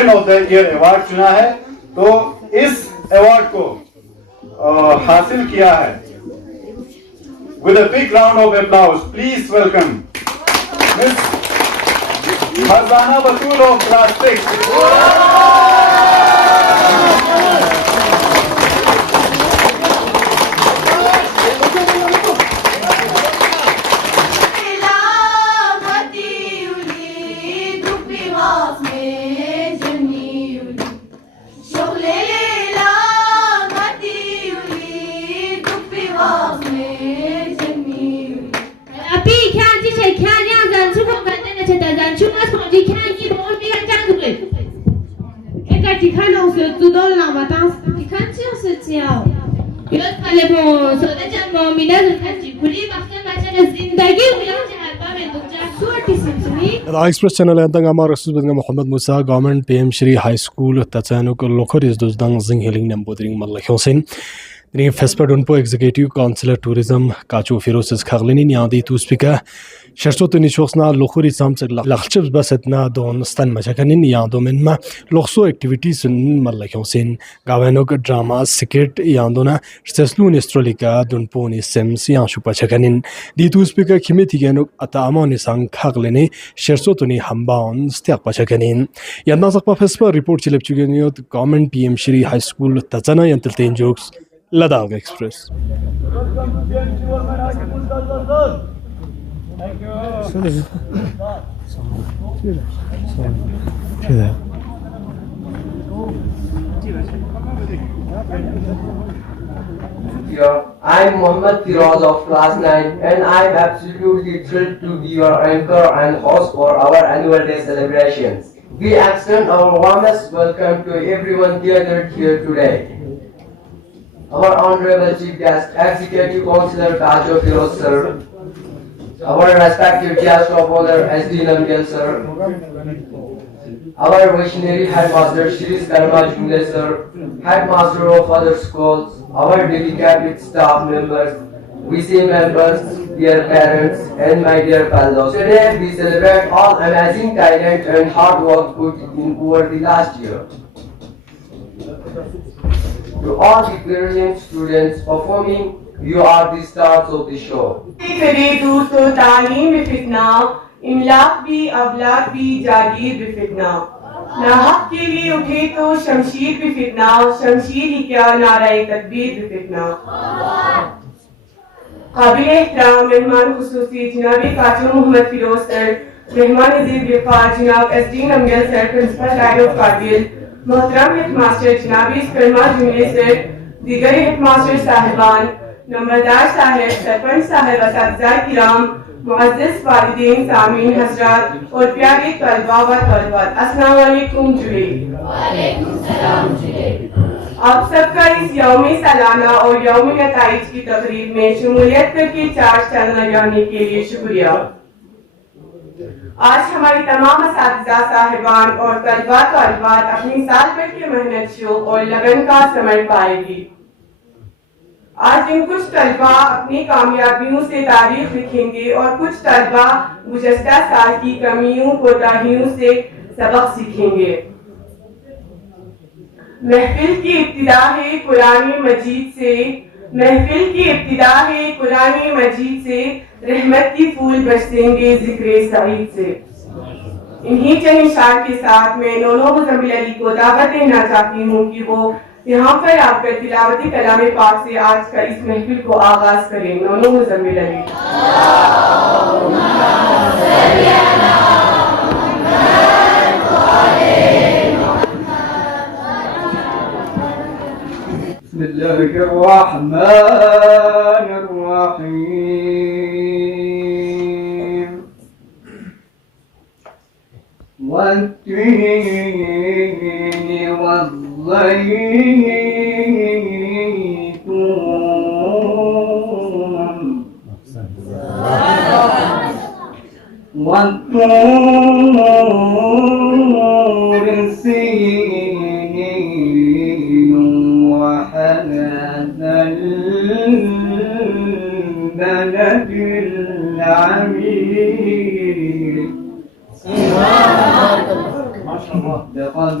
Student of the year award चुना है। तो इस अवार्ड को हासिल किया है। With a big round of applause please welcome miss Farzana Batool of class 6। Express channel अंतंग Amar Rasool Mohammad Musa government PM Shri high school तचानुक लोखरिस दुजदंग जिंग हिलिंग नंबोदरिंग मल्लखोसिन द्रिंग फेस्पर उनपो एग्जीक्यूटिव काउंसिलर टूरिज्म काचू फिरोसिस खगलिनी यादी तू स्पीकर शर्सो तो निचोसना लोखरी सामसे लखचब बसतना दोन स्तन मचकनिन यादो मेनमा लोखसो एक्टिविटीज मल्लखोसिन गावेनोक ड्रामा सिकेट यादोना सेस्लू नेस्ट्रोलिका दुनपोनी सेम्स याशु पचकनिन दी तू स्पीकर खिमेथिगेनोक अतामो निसंग खगलिनी शर्सो तो नि हमबाउन स्त्याक पचकनिन यादना सकपा फेस्पर रिपोर्ट चिलेपचुगेनियोत government PM Shri high school तचना यंतलतेन जोक्स Ladakh express. I'm Mohammad Firoz of class 9 and I'm absolutely thrilled to be your anchor and host for our annual day celebrations. We extend our warmest welcome to everyone gathered here today. Our honorable chief guest, Executive Councillor Kacho Firoz sir, our respected guest of honor SD Namgyal sir, our visionary headmaster Shri Karma Jumle sir, headmaster of other schools, our dedicated staff members, VC members, dear parents, and my dear fellows. Today we celebrate all amazing talent and hard work put in over the last year. To all the brilliant students performing, you are the stars of the show. करे दूर तो तालीम भी फितना, इमलाक भी अवलाक भी जागीर भी फितना, नाहक के लिए उठे तो शमशीर भी फितना, शमशीर ही क्या नाराए तकबीर भी फितना। काबिल एहतराम मेहमान खुसूसी जनाब काचो मोहम्मद फिरोज सर, मेहमान नज़ीर वफार जनाब SD Namgyal sir, principal head of Kargil, मोहतरम हेडमास्टर जनाब करमा जुमले सर, दीगर हेडमास्टर साहिबान, नंबरदार साहब, सरपंच साहब, असातिज़ा किराम, मुअज़्ज़िज़ वालिदैन, सामीन हज़रात और प्यारे तलबा व तलबात, अस्सलाम वालेकुम जुले। वालेकुम सलाम जुले। आप सबका इस यौम सालाना और यौम नताइज की तकरीब में शमूलियत करके चार्ज चल लगाने के लिए शुक्रिया। आज हमारी तमाम असातिज़ा साहिबान और तलबा तलबात अपनी साल भर की मेहनत शौक और लगन का समय पाएगी। आज इन कुछ तलबा अपनी कामयाबियों से तारीख लिखेंगे और कुछ तलबा गुज़श्ता साल की कमियों कोताहियों से सबक सीखेंगे। महफिल की इब्तिदा है कुरान मजीद से, महफिल की इब्तिदा है कुरान मजीद से, रहमत की फूल बरसेंगे जिक्र सईद से। इन्हीं चंद इशार के साथ मैं नौनो मुज़म्मिल अली को दावत देना चाहती हूँ कि वो यहाँ पर आकर तिलावती कलाम पाक से आज का इस महफिल को आगाज करें। नौनो मुज़म्मिल अली। बिस्मिल्लाहिर्रहमानिर्रहीम वत्तीनि वज़्ज़ैतून वत्तूर सीनीन वहदाल बलदिल अमीर लक़द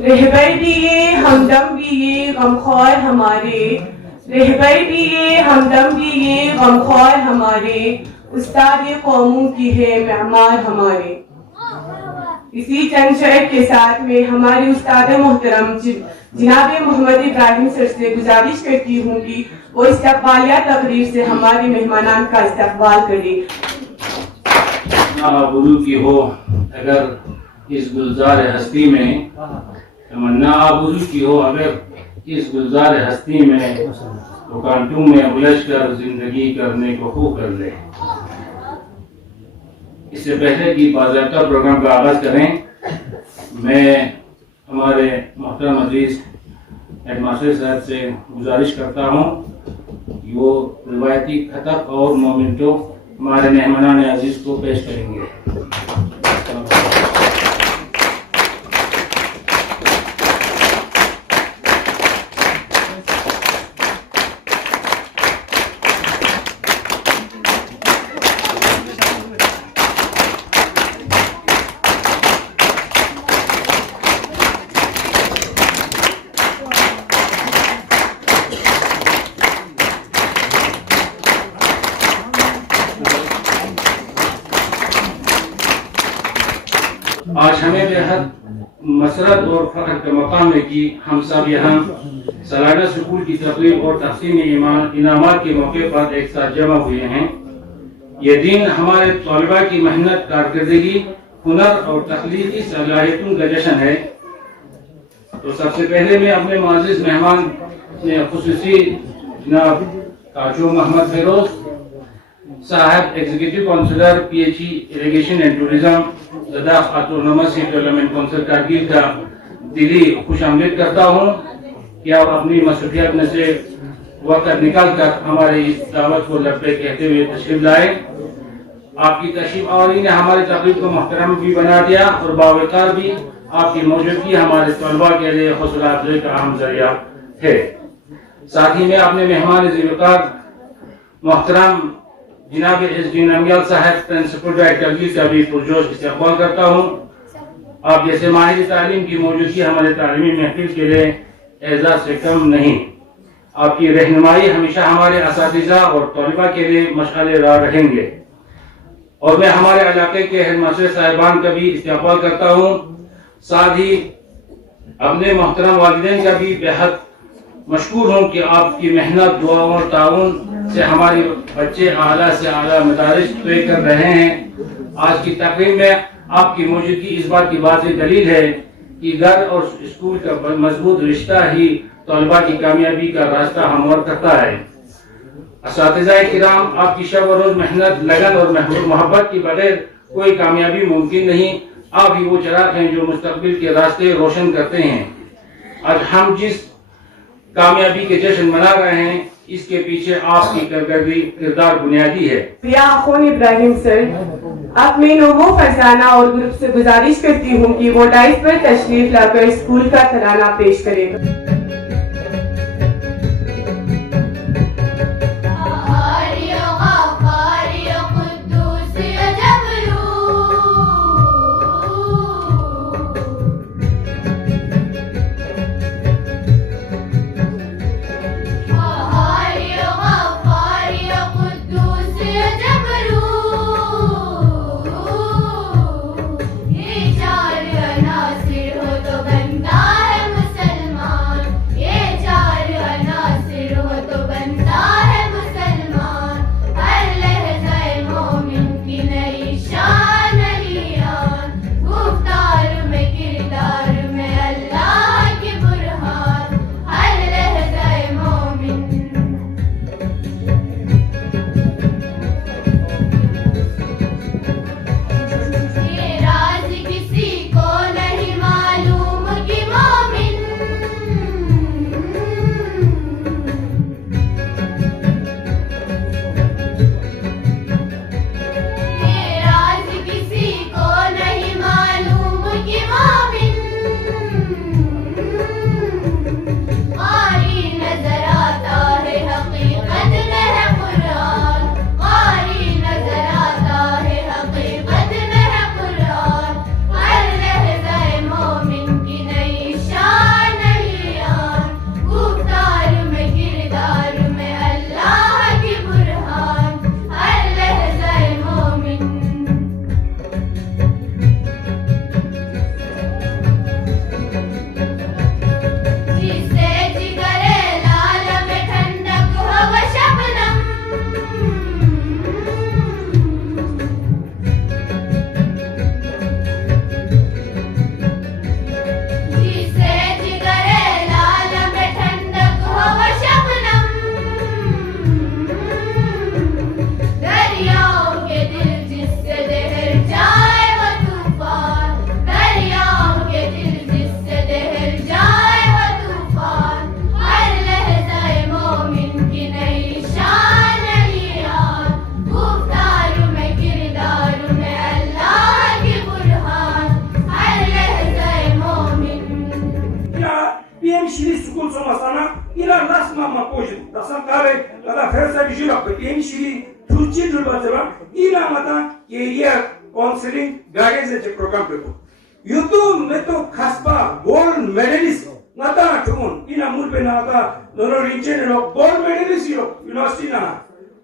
रहबर भी ये हमदम भी ये गमख्वार हमारे रहबर भी ये हमदम भी ये गमख्वार हमारे उस्ताद कौमों की है मेहमान हमारे। इसी चंद शर्त के साथ में हमारे उस्ताद मोहतरम जनाब मोहम्मद इब्राहिम सर से गुजारिश करती हूँ कि वो इस्तकबालिया तकरीर से हमारे मेहमानान का इस्तकबाल करें। आबरू की हो अगर इस गुलजार हस्ती में तमन्ना आबरू की हो अगर इस गुलजार हस्ती में तो कांटों में उलझ कर जिंदगी करने को खूब कर ले। इससे पहले कि बाज़ाब्ता प्रोग्राम का आगाज करें, मैं हमारे मोहतरम अजीज हेडमास्टर साहब से गुजारिश करता हूँ कि वो रिवायती खतक और मोमेंटो हमारे मेहमानान अजीज को पेश करेंगे। आज हमें बेहद मसरत और फख्र का मकाम है कि हम सब यहाँ सालाना स्कूल की तकरीब और तकसीम इनामात के मौके पर एक साथ जमा हुए हैं। ये दिन हमारे तलबा की मेहनत, कारकर्दगी, हुनर और तख्लीकी सलाहियतों का जश्न है। तो सबसे पहले मैं अपने मुअज़्ज़िज़ मेहमान खुसूसी जनाब काजू मोहम्मद फिरोज साहब, executive councillor PHE irrigation and tourism Ladakh autonomous development council Kargil का दिली खुशामदीद करता हूँ कि आप अपनी मसरूफियत में से वक्त निकाल कर हमारी इस दावत को लब्बे कहते हुए तशरीफ लाए। आपकी तशरीफ आवरी ने हमारी तकरीब को मुहतरम भी बना दिया और बावकार भी। आपकी मौजूदगी हमारे तलबा के लिए हौसला अफजाई का अहम जरिया है। साथ ही मैं अपने मेहमान ज़िम्मेदार मोहतरम जनाब SD नमग्याल साहब, प्रिंसिपल डायरेक्टर जी से भी पुरजोश इस्तकबाल करता हूँ। आप जैसे माहिर तालीम की मौजूदगी हमारे तालीमी महफिल के लिए एजाज से कम नहीं। आपकी रहनुमाई हमेशा हमारे असातिज़ा और तलबा के लिए मशअल राह रहेंगे। और मैं हमारे इलाके के हेडमास्टर साहिबान का भी इस्तकबाल करता हूँ। साथ ही अपने मोहतरम वालिदैन का भी बेहद मशकूर हूँ कि आपकी मेहनत, दुआ और ताउन से हमारे बच्चे आला से आला मदारिस तय कर रहे हैं। आज की तकरीब में आपकी मौजूदगी इस बात की वाज़ेह दलील है कि घर और स्कूल का मजबूत रिश्ता ही तलबा की कामयाबी का रास्ता हमवार करता है। असातिज़ाए किराम, आपकी शब और रोज मेहनत, लगन और मोहब्बत के बगैर कोई कामयाबी मुमकिन नहीं। आप ही वो चिराग हैं जो मुस्तकबिल के रास्ते रोशन करते हैं। आज हम जिस कामयाबी के जश्न मना रहे हैं, इसके पीछे आपकी कारकर्दगी किरदार बुनियादी है। प्रिया अखोन इब्राहिम सर, अब मैं नोमो फरजाना और ग्रुप से गुजारिश करती हूँ कि वो डाइस पर तशरीफ लाकर स्कूल का तराना पेश करें। चार अनासिर हो तो बनता है मुसलमान। Shiri School Somasana, ina last mama potion, Tasam Kare, Lada Fersa Vijula, PM Shiri, Tuchi Dulbazara, ina mata, area counseling, guidance and program. Yutu Meto Kaspa, gold medalist, Nata Tumon, ina Mulpenata, Nono region, gold medalist, University Nana.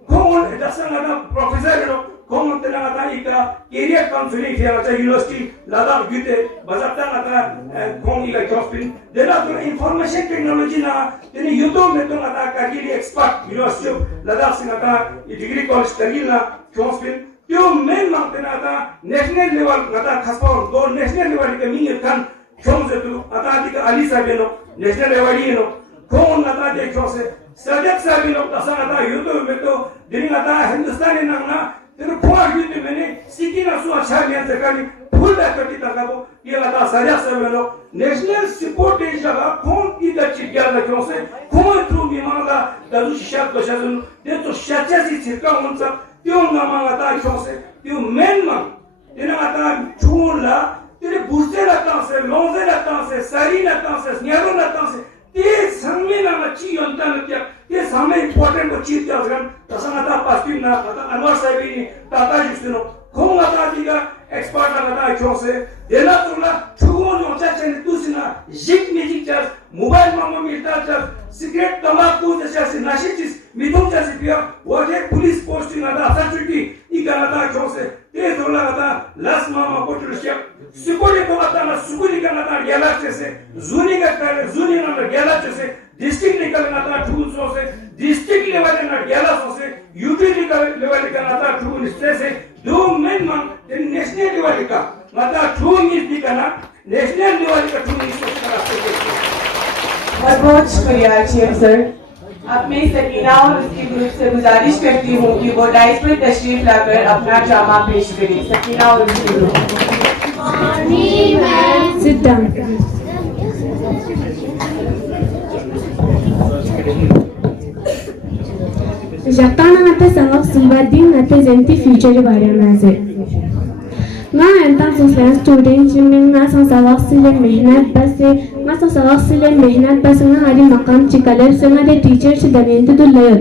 Common, Dasana, professor, common Tenata, area counseling here at University, Lada Gute, Bazata, Kongi Jospin. There are information technology na, then Yuto Metonata, Kagiri expert, University of Lada Sinata, degree college, Tagina, Jospin. Yo main Martinata, national level, Nata Kaspor, go national level, Kamini Kan, Chomsetu, Atatika Alisa Beno, national level, Kon Nata de Jose, Sajak Sabino, Tasanata, Yuto Meto, Dinata, Hindustan in Nana, then poor beauty many, Sikina Suacha and Zakari, pull that Katitako, Yelata Sajak Sabino, national support in Java, Kon Ida Chigia Jose, Kon through Mimanga, Dalusha Koshazun, then to Shachas Circa. Yung namangata chose, yung menman, dinangata chula, tire buste la tanse, lonze la tanse, sari la tanse, nyaro la tanse, te samme na chi yonta na kya, te samme important ko chi kya zgan, tasangata pastin na, kata Anwar Sahibi, Tata Justino, kung ata tiga expert na kata chose, dela tula chugon yung chachen tusina, jik magic chas, mobile mama milta chas, secret tamaku jasa nashi chis, midung jasi pia, wajah police posting ada authority, ikan ada chose, te dola ada last mama potlusia, sukuli ko ada na sukuli kan ada gala chese, zuni ka kare zuni na gala chese, district level ada tool chose, district level na gala chose, utility level kan ada tool chese, do men man, then national level ka, ada tool is di kana, national level ka tool is kana. बहुत शुक्रिया chief sir. अब मैं सकीना और उसके group से गुजारिश करती हूँ कि वो डाइस पर तशरीफ लाकर अपना ड्रामा पेश करें। सकीना और उसके group. Sit down. Jatana ngate sangok silbadin ngate jenti future bare naze. Nga entan soslan student jimin nga sang sawak sile mehnat base nga sang sawak sile mehnat base nga hari makam chikaler se nga de teacher se danente du layot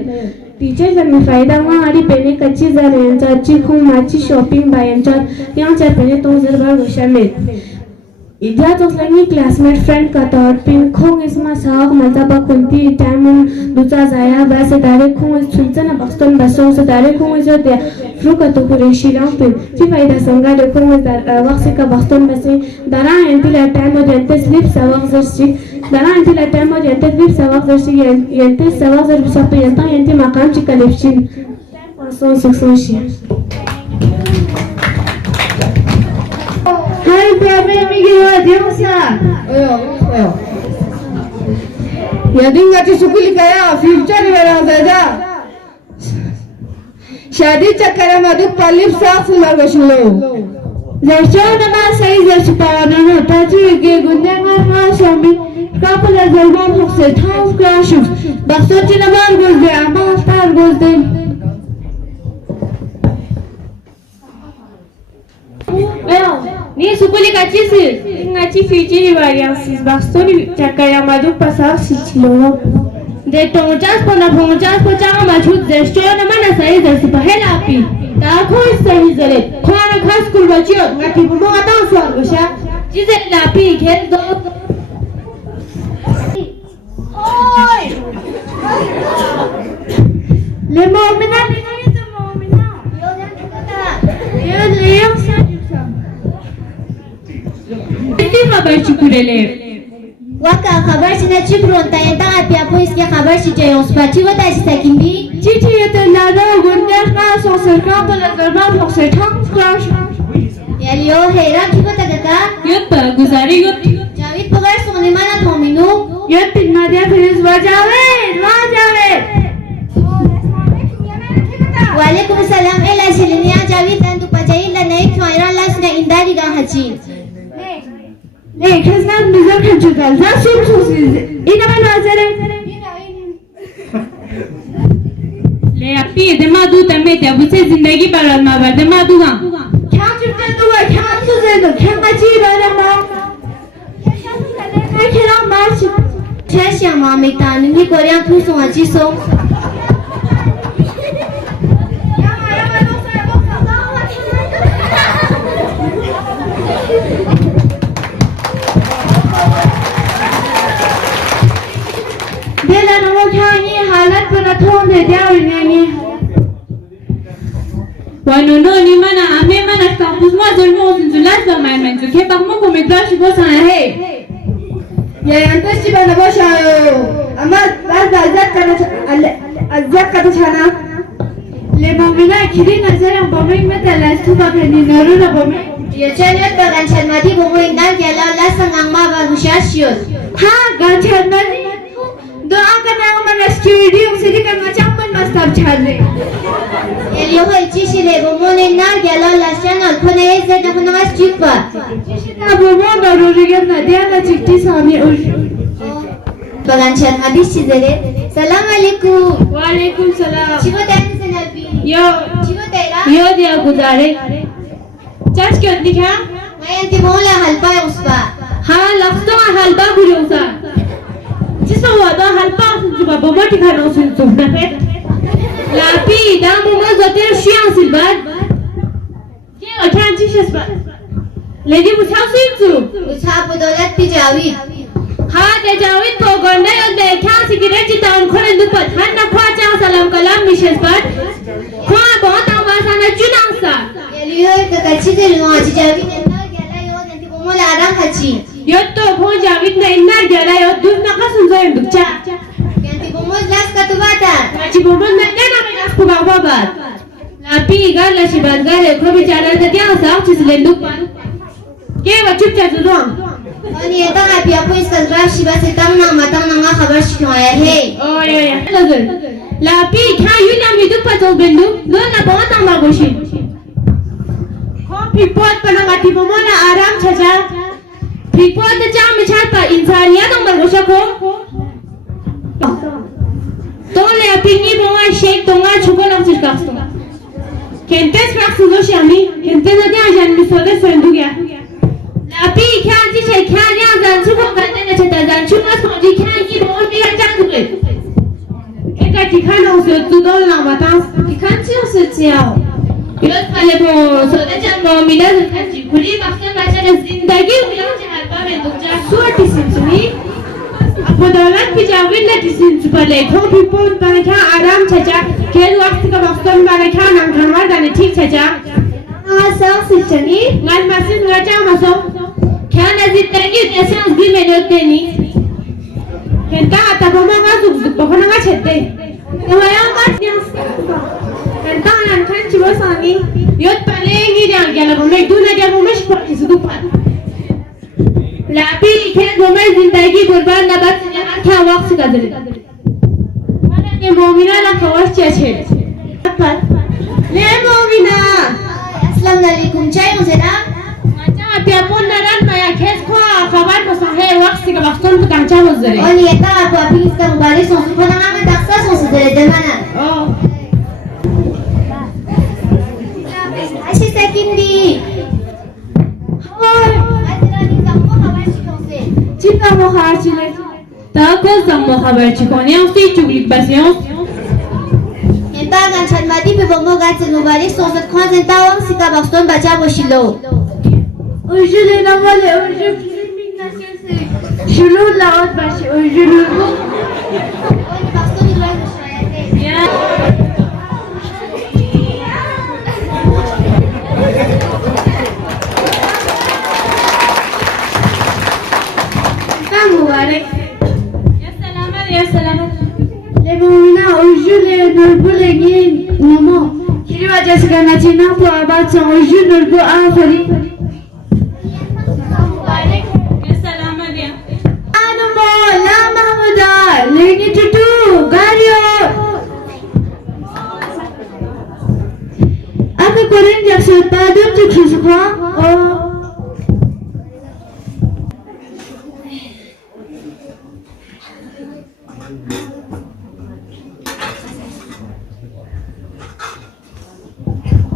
teacher jan me faida nga hari pene kachi zaren cha chi khum machi shopping bayan cha yang cha pene to zerba goshamet idha toslani classmate friend ka tor pin khong isma sawak mazaba kunti time ducha zaya base dare khong chunchana baston basong se dare khong se de fruka to kure shilang pin chi faida sanga de khong dar waqsi ka baston base dara entila time de ente slip sawak zersi dara entila time de ente slip sawak zersi ente sawak zer bisa pe enta ente makam chi kalefshin son succession. Hai babe Miguel, Dios ya. Ya dinga ci sukuli kaya future wala zada. शादी चक्कर में तो पलिप साफ लगलो जर्चों ना सही जर्च पावना ना ताजी के गुंडे में शामी कापला जलवान से थाउ क्रैश बक्सों चिनबार गुज़े आमा star गुज़े Ni sukuli kachisi ngachi future variances bastoni chakaya madu pasar sichilo de tonjas pona phonjas pochanga majhut zeshto na mana sahi zasi pahela api ta khoi sahi zare khana khas kul bachio ngati bumo ata swar gosha jize lapi khel do oi le mu'mina yo le खबर चिकुरेले waka khabar sina chikron ta yanta apya po iske khabar si jayos pachi wata sakindi chichi yete lada gunder na so serka pala garba phokse thang crash yalio hera kibata kaka yut guzari yut javid pagar sone mana thominu yut nadia firis wajave Waalaikum salam ela silinia javid dan tu pajai la naik khairan las na indari ga haji Le khazna nizam khajudal za sum susiz ina ma nazare le api dema du tame te abuse zindagi barad ma bar dema du ga kya chupte tu wa kya suze do kya machi rana ma kya khira march Chess yang mami tanu ni Korean tu song aji song. Dia dah nombor kami halat pernah thom deh dia ini. Wanono ni mana ame mana kampus ma zulmo zulaz ba mai men ke bakmo ko medrash bo sa hai. Ya yang tu sih benda bos ayo. Amat azat kata chana. Le mamina kiri nazar yang bomeng में तलाश tu bagai ni naru na bomeng. Ya channel bagan mati bomo indal jala la sangang ma ba husyasyon. Ha ganchen mati. Doa करना हमारा studio से लेकर macam mana mastap chale. Elio ho ichishile bomo indal jala la channel khone eze na khona stipa. Abu mo baru lihat nadia na cikti sami ur. Bagan mati chizere. Salam alaikum. Waalaikumsalam. Chivo tani sanalbi. Chivo tera. Yo dia guzare. Chas क्यों दिखा? मैं अंति मोला हल्पा है उसपा. हाँ लफ्ज़ों का हल्का बुझोसा. जिसमें वो तो हल्का सुबह बमट खाना सुनना है. लापी दाम उम्र ज़ोतेर शियां सिलबाद. क्या क्या चीज़ बात? लेडी मुझाव सुनचू. मुझाव बदौलत तिजावी. हाँ तिजावी तो गन्ने और देखा सिगरेट जितना उनको ने दुपट हर नखवा चाह सलाम कलाम मिशेस बात. हाँ बहुत आवाज़ आना चुनाव सा. Elio ke kecil tu ngaji jawi nendal jala yo nanti bomo larang haji. Yo to phone Javid na innar jala yo dus na ka sunzo yung dukcha. Nanti bomo las katubata. Ngaji bomo na na megas ko baba. Lapi igar la shibad gare ko bichara na dia sa chis lenduk pan. Ke wa chup cha zulong. Ani eta api apo iskan raf shiba se tang na matang na nga khabar shikaya hai. Oh ya. Lazul. Lapi kha yu na miduk pa to bendu. Lo na bahut amar goshin. Pipot panangati bomo na aram chacha. Pipot jam mechat pa insaniat amar gosha ko. Tole apini bomo shek tonga chuko na chirkasto. Kentes praksu do shami. Kentes na dia jan misode sendu gya. Lapi kya ji she kya ya zan chuko karte na chata zan chuko soji kya ki bomo bi gan chule. Eka tikhana usse tu dol na batas. Tikhan chi usse chiao. Yot pale bo sode jam bo milad khaji khuli waqt bachar zindagi uya halpa mein dukja suati sinchni apo daulat ki jawin na tisin chupale kho pipon pare kha aram chacha kel waqt ka waqtan pare kha nam khamar dane thik chacha Asa sichani. ngal masin ngacha maso kya nazit tangi desa usgi menot deni kenta ata bomo nga zuk bokhona nga chette kawaya mat nyas kenta nan khan chibo sami yot pale ngi jang gala bomo duna ja bomo shpar isudu pan lapi khe bomo zindagi burban na bat jahan kya waqt kadre mana ke momina la khawas chache pan le momina Assalamualaikum cai muzera. acha apya pon naran maya khes kho khabar ko sahe waqt ka waqton to kancha muzere Oni eta apo api iskan mubarak sonsu khona nga daksa sonsu dere demana. oh Ashi sekindi. Hoy. Adira ni sammo khabar shikose. Cinta mo harcile. ta ko sammo khabar chikone usi chuglik patience Enta gan mati pe bomo gatsel mubarak sonsu khona tawang sika baston bacha boshilo. Ujule na male ujule filmin na sese. Shulu laot bashi ujule. Oni baston ilai boshayate. ya Mubarak. ya salamat Le momina ujule nurbule gi namo. Kiri wajah segala cina po abad sang ujule nurbu afari. ya salamat ya Anu mo la mahmuda leni tutu gario. Aku koren jaksa padum tu khusukha. Oh.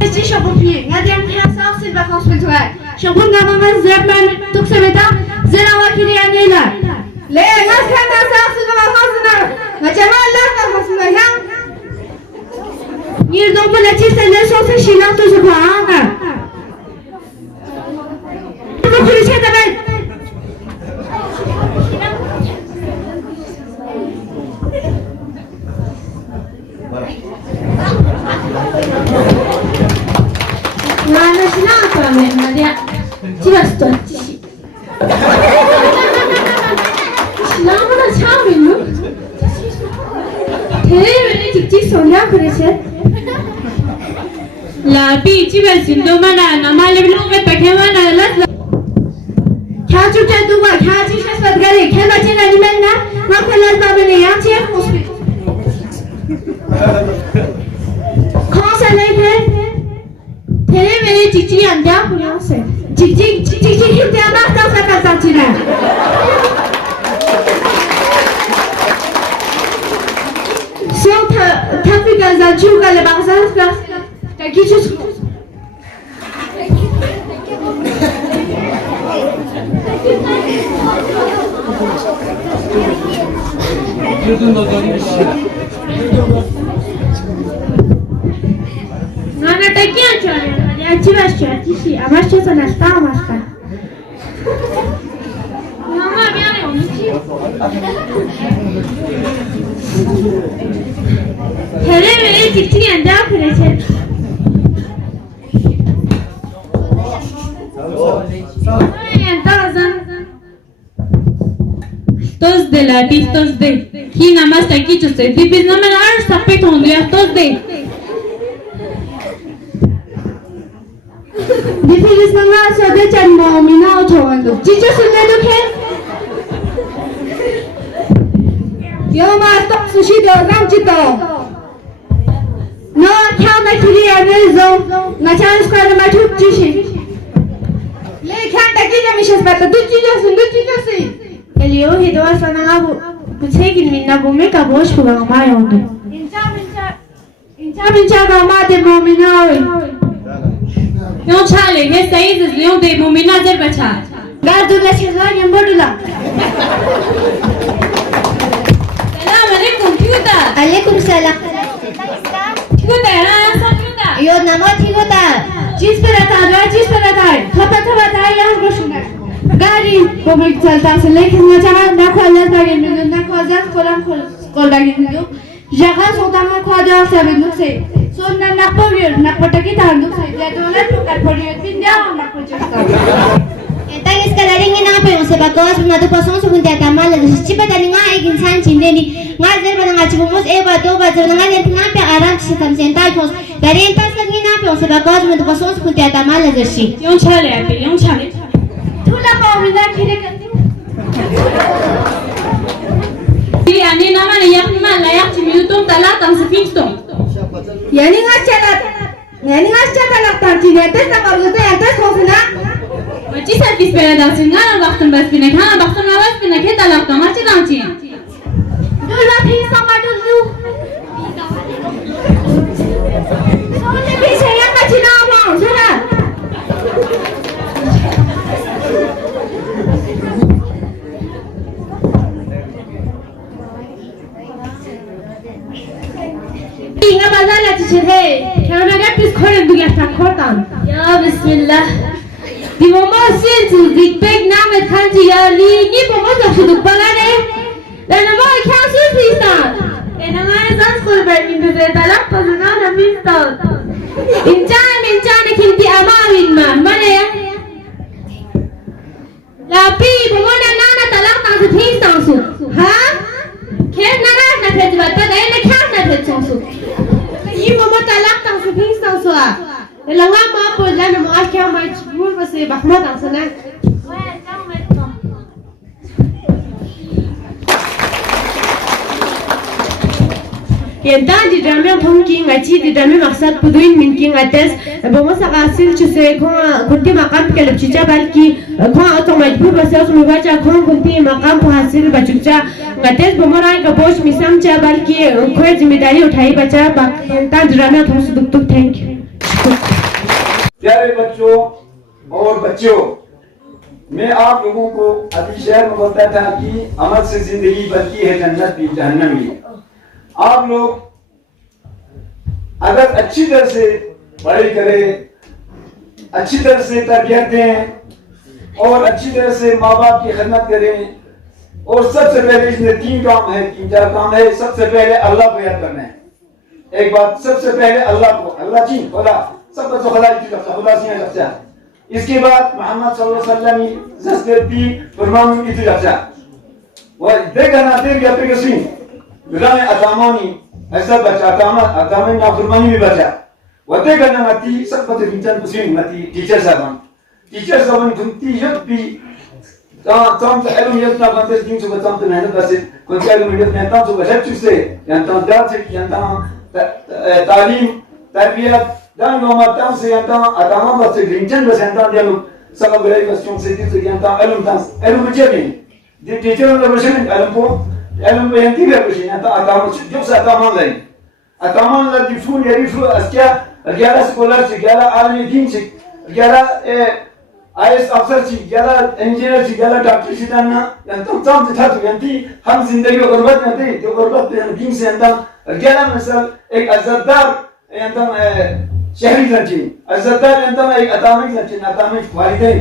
Este shampoo ngadiam khasa silva hospital. Shampoo ngama mas zerman tuk semeta zera wakili anela. Le ngas khana sa con la chista del socio shilato su guana. No kurusha tabai. Mana shilato a me, Maria. Ci va sto. Shilato chami no. Hey, चिकचिक Sonia करे छे लापी चिबे सिंधु मना नमाले below में पखे मना लत क्या चुटे तू वा क्या चीज से बात करे क्या बच्चे ना निमन ना मां को लत बाबे ने यहां से उसपे कौन सा नहीं है तेरे मेरे चिकचिक अंडा पुलियों से चिकचिक हिंदी आना तब तक करता चिना Tafika za chuka le bagzans klas ta kichu Nana takia chone ya chivasha tishi amasho sana sta masta Mama viene onichi Hele मेरे चिट्ठी अंडा करे छे Todos de la pistos de Kina más aquí chuste Dipis no me la ar sapet on de todos de Dipis no me sa de chan mo mina o chawando Chicho sunne lo ke Yo ma stop sushi do ram chito No, count like to the Arizon. Nachan square my two dishes. Lay can't take it, Missus, but the two Jesus and good Jesus. Elio, he does an hour to take in me, Nabu make a wash for my own. In time, Mother Mominari. No, Charlie, yes, there is Leon de Momina de Bacha. God do let his line and Bodula. Salam alaikum, Kuda. Alaikum salam. यो नमो ठीक होता चीज पे रहता है थपा था यहाँ घुसना गाड़ी पब्लिक चलता है लेकिन ना चाहा ना खोलने लगे ना खोजा खोल लगे जगह सोता में खोजा सब लोग से सोना ना पटकी था लोग से या तो ना टुकड़ पड़ी दिन जाओ ना कुछ Entonces escalarín en apa yung sebagos mga pasong sa kunti at amal na sipa tani nga ay ginsan chinde ni nga zerba nga chibumos eba do ba zerba nga net nga pe aram si kamsentai kos dari entas lagi nga pe yung sebagos mga pasong sa kunti at amal na zersi yung chale tula pa umina kire kanti di ani naman iyak naman layak chimiutom talatang sa pinstom yani nga chalat tartine tes na kabzuto entas kosuna Maci servis belajar singgah waktu bas pindah, waktu nawas pindah kita lakukan macam macam. Dulu bisa madu dulu. Soalnya bisa yang macam apa, sudah. Ingat bazar lah cici. Kalau nak pis korang tu ya tak korang. Ya Bismillah. Di mama sentu dikbek namet kanji yali ni mama tak sudah balane. Dan mama kau susah. Enaknya zat korban minta dalam pasuna minta. Incan kinti amawin mana ya? Tapi mama nana talak tak setis tangsu. Ha? Kau nana nak terjebak tak? Ayah nak terjebak. Ini mama talak tak setis tangsu ah. Langa ma po la na mo akya ma chbur ba se bahma ta sana Yenta di drama thongki ngachi di drama maksad puduin minki ngates bomo sa asil chuse kunti maqam kelab chicha balki ko auto majbur ba se usme bacha kunti maqam po hasil bachucha ngates bomo rai ka bosh misam cha balki koई जिम्मेदारी उठाई बचा यenta drama thong su duk thank you प्यारे बच्चों और बच्चियों मैं आप लोगों को अभी शहर में बताया था कि अमल से जिंदगी बनती है जन्नत भी जहन्नम भी आप लोग अगर अच्छी तरह से पढ़ाई करें, अच्छी तरह से तरबियत दें और अच्छी तरह से माँ बाप की खिदमत करें, और सबसे पहले इसमें 3 काम है, 3-4 काम है। सबसे पहले अल्लाह को याद करना है। एक बात, सबसे पहले अल्लाह को, अल्लाह जी खुदा सब तो खुदा की तरफ से, खुदा से लगता है। इसके बाद मोहम्मद सल्लल्लाहु अलैहि वसल्लम की फरमान की तरफ से वो देखा ना देख या पे किसी बिलाने अतामानी ऐसा बचा अतामानी ना फरमानी भी बचा वो देखा ना मती सब पते विंचन कुछ मती टीचर साहब कुंती यत भी tam te elum yet na kantes din so tam te na bas kon se elum yet na tam so bas se yan tam dars yan tam talim tarbiyat dan no matam se yan tam atama bas rinchen bas yan tam dialog sabab gray question se dit yan tam elum chebin di teacher no bas elum po elum yan ti be bas yan tam atama jo sa atama lai atama la difun yarifu askia rjala scholar rjala alimi din rjala IAS अफसर छी ज्यादा engineer छी ज्यादा doctor छी दाना यंतम तम था तो यंती हम जिंदगी गुर्बत में थे जो गुर्बत दिन से यंतम ज्यादा मिसाल एक अज़दार यंतम शहरी लंची अज़दार यंतम एक अतामिक लंची अतामिक वालिदैन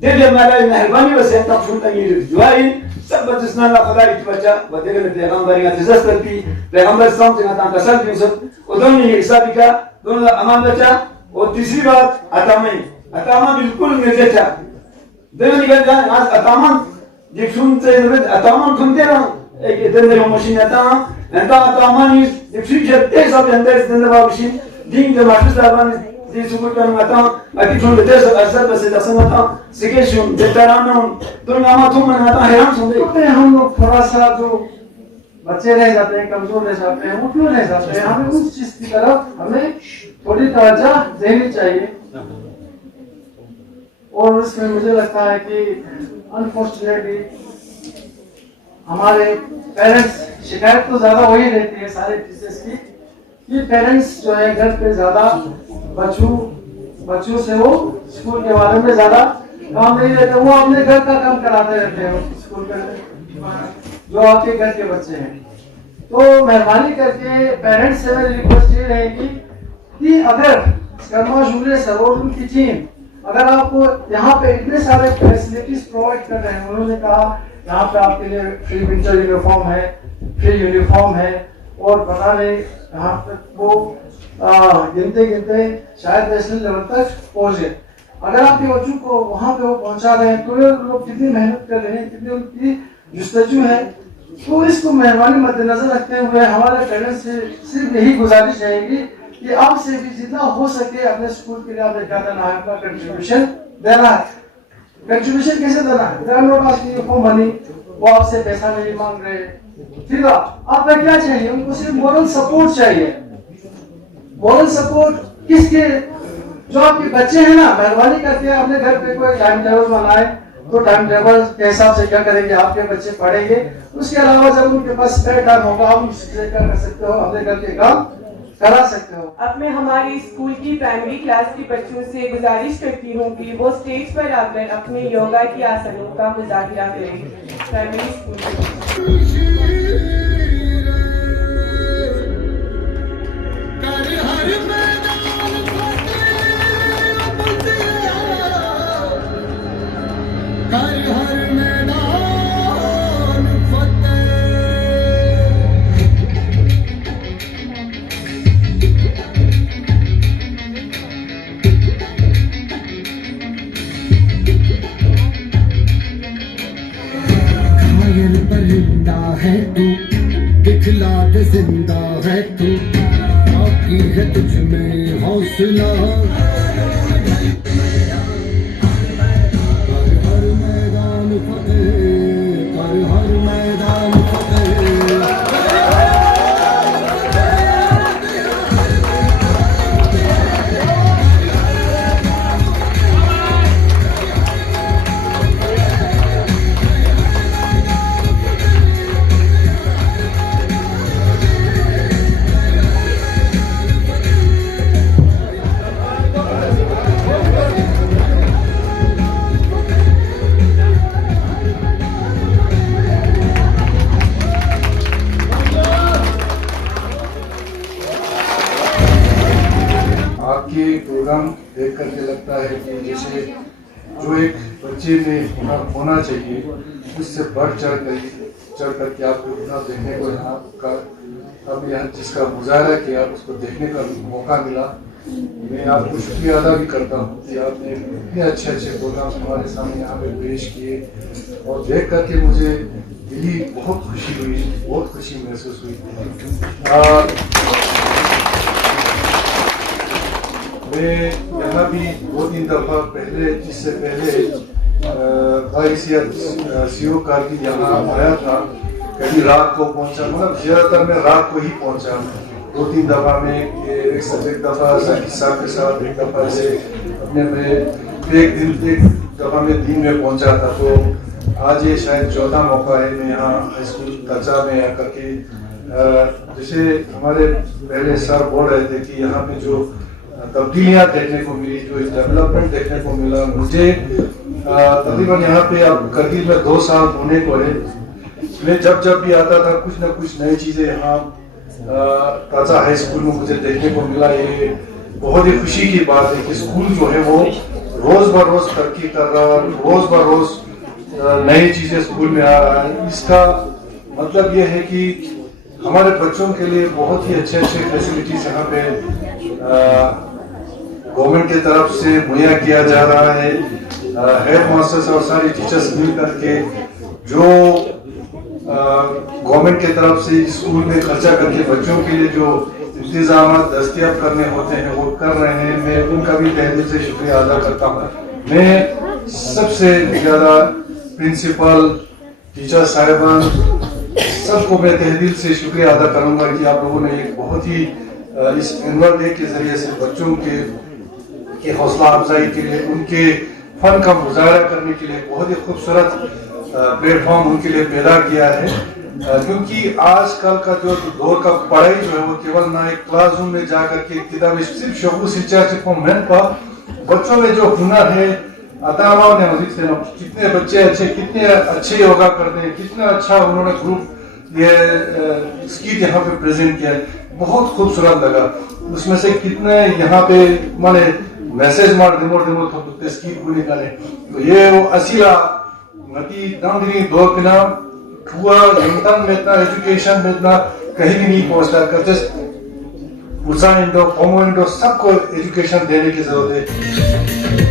दे हमारा मेहरबानी बस यंतम सुनता ये दुआएं सब बचना अल्लाह खुदा की बचा वदेले पैगंबर का इज्जत करती पैगंबर सम से यंतम कसर दिन सब उदम ये हिसाब का दोनों अमान बचा। और तीसरी बात अतामा बिल्कुल निर्देश है देवनी का जान आज अतामा जिक्सुन से निर्देश अतामा खुंते ना एक इधर में मशीन अतामा इस जिक्सुन जत्ते सब अंदर से अंदर मशीन दिन के मास्टर साहब ने जी सुपर का अतामा अति खुन निर्देश असर बस दसन अतामा सिकेशुन देतारानो तो नामा तुम मन अतामा हैरान सुनते हम लोग थोड़ा सा जो बच्चे रह जाते हैं, कमजोर रह जाते हैं, वो क्यों रह जाते हैं? हमें उस चीज की तरफ हमें थोड़ी तवज्जो देनी चाहिए। और इसमें मुझे लगता है कि अनफॉर्चुनेटली हमारे पेरेंट्स शिकायत तो ज्यादा वही रहती है सारे टीचर्स की कि पेरेंट्स जो है घर पे ज्यादा बच्चों से वो स्कूल के बारे में ज्यादा काम नहीं रहते, वो अपने घर का काम कराते रहते हैं स्कूल के जो आपके घर के बच्चे हैं। तो मेहरबानी करके पेरेंट्स से मेरी रिक्वेस्ट ये रहेगी कि अगर कर्मा जूनियर सरोवर की टीम अगर आपको यहाँ पे इतने सारे फैसिलिटीज प्रोवाइड कर रहे हैं, उन्होंने कहा यहाँ पे आपके लिए फ्री विंटर यूनिफॉर्म है, फ्री यूनिफॉर्म है, और पता नहीं यहाँ पे वो गिनते शायद नेशनल लेवल तक पहुँचे। अगर आपके बच्चों को वहाँ पे वो पहुँचा रहे हैं तो ये लोग कितनी मेहनत कर रहे हैं, कितनी उनकी जुस्तजू है। तो इसको मेहरबानी मद्देनजर रखते हुए हमारे पेरेंट्स से सिर्फ यही गुजारिश रहेगी कि आपसे भी जितना हो सके अपने स्कूल के लिए आपने क्या देना है, अपना कंट्रीब्यूशन देना है। कंट्रीब्यूशन कैसे देना है? मनी, वो आपसे पैसा नहीं मांग रहे, ठीक है? आपका क्या चाहिए? उनको सिर्फ मोरल सपोर्ट चाहिए। मोरल सपोर्ट किसके? जो आपके बच्चे हैं ना, मेहरबानी करके अपने घर पे कोई टाइम टेबल बनाए, तो टाइम टेबल के हिसाब से क्या करेंगे, आपके बच्चे पढ़ेंगे। उसके अलावा जब उनके पास स्पेयर टाइम होगा, आप उससे क्या कर सकते हो, अपने घर के काम करा सकते हो। अब मैं हमारी स्कूल की प्राइमरी क्लास के बच्चों से गुजारिश करती हूँ कि वो स्टेज पर आकर अपने योगा की आसनों का मुजाहिरा करें। प्राइमरी स्कूल है तू, दिखला दे जिंदा है तू, बाकी है तुझ में हौसला। हर मैदान फतेह, हर मैदान फतेह। ये प्रोग्राम देख करके लगता है कि जैसे जो एक बच्चे में हुनर होना चाहिए उससे बढ़ चढ़ करके आपको इतना देखने को यहाँ का अब यहाँ जिसका मुजाहरा किया उसको देखने का मौका मिला। मैं आपको शुक्रिया अदा भी करता हूँ कि आपने इतने अच्छे प्रोग्राम हमारे सामने यहाँ पे पेश किए और देख करके मुझे दिली बहुत खुशी हुई, बहुत खुशी महसूस हुई। मैं यहाँ भी 2-3 दफ़ा पहले इससे पहले सीओ कारगिल यहाँ आया था, कभी रात को पहुँचा, मतलब ज़्यादातर मैं रात को ही पहुँचा। 2-3 दफ़ा में एक दफ़ा साहब के साथ, एक दफ़ा से अपने में एक दफ़ा में दिन में पहुँचा था। तो आज ये शायद 14वां मौका है मैं यहाँ हाई स्कूल तचा में आकर के जैसे हमारे पहले सर बोल रहे थे कि यहाँ पे जो तब्दीलियाँ देखने को मिली, जो डेवलपमेंट देखने को मिला, मुझे तकरीबन यहाँ पे अब करगिल में 2 साल होने को है। मैं जब भी आता था कुछ ना कुछ नई चीज़ें यहाँ ताजा हाई स्कूल में मुझे देखने को मिला। ये बहुत ही खुशी की बात है कि स्कूल जो है वो रोज ब रोज तरक्की कर रहा है, रोज ब रोज नई चीजें स्कूल में आ रहा है। इसका मतलब ये है कि हमारे बच्चों के लिए बहुत ही अच्छे फैसिलिटीज यहाँ पे गवर्नमेंट की तरफ से मुहैया किया जा रहा है। हेड मास्टर्स और सारे टीचर्स मिल करके जो गवर्नमेंट की तरफ से स्कूल में खर्चा करके बच्चों के लिए जो इंतजाम दस्तियाब करने होते हैं वो कर रहे हैं। मैं उनका भी तहे दिल से शुक्रिया अदा करता हूँ। मैं सबसे ज़्यादा प्रिंसिपल, टीचर साहिबान सबको मैं तहे दिल से शुक्रिया अदा करूँगा कि आप लोगों ने एक बहुत ही इस एनुअल डे के जरिए से बच्चों के हौसला अफजाई के लिए, उनके फन का मुजाहरा करने के लिए बहुत ही खूबसूरत प्लेटफॉर्म उनके लिए पैदा किया है। क्योंकि आजकल का जो दौर का पढ़ाई जो है वो केवल ना एक क्लासरूम में जाकर के किताबें सिर्फ शौक बच्चों में जो हुनर है अतामाओं ने कितने बच्चे कितने अच्छे योगा करते हैं, कितना अच्छा उन्होंने ग्रुप ये स्किट यहाँ पे प्रेजेंट किया, बहुत खूबसूरत लगा। उसमें से कितने यहाँ पे माने मैसेज मार दिमो स्किट को निकाले। तो ये वो असीला नती दांदरी दौर पिना हुआ यंतन में इतना एजुकेशन में इतना कहीं भी नहीं पहुंचता कर जस्ट उसा इंडो होमो इंडो सबको एजुकेशन देने की जरूरत है।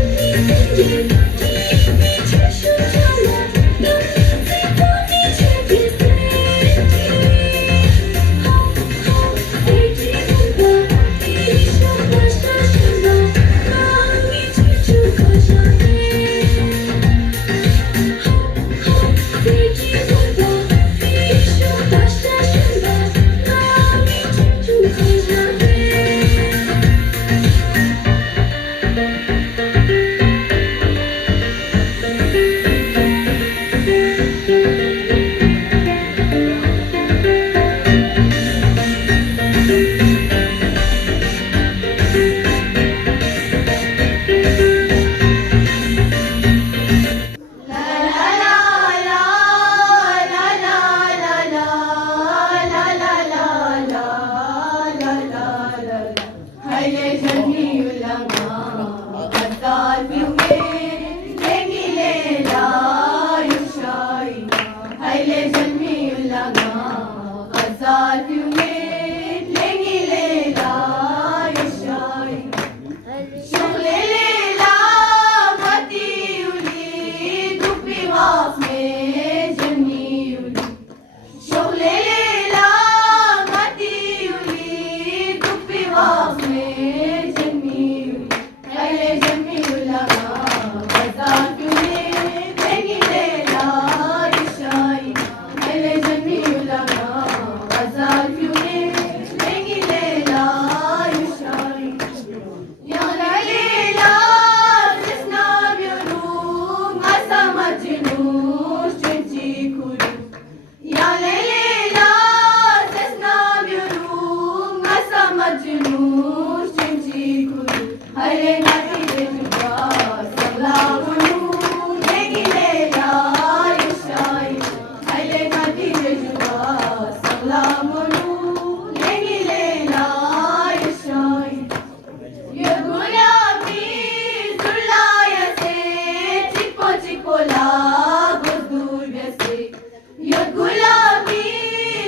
Yo gulabi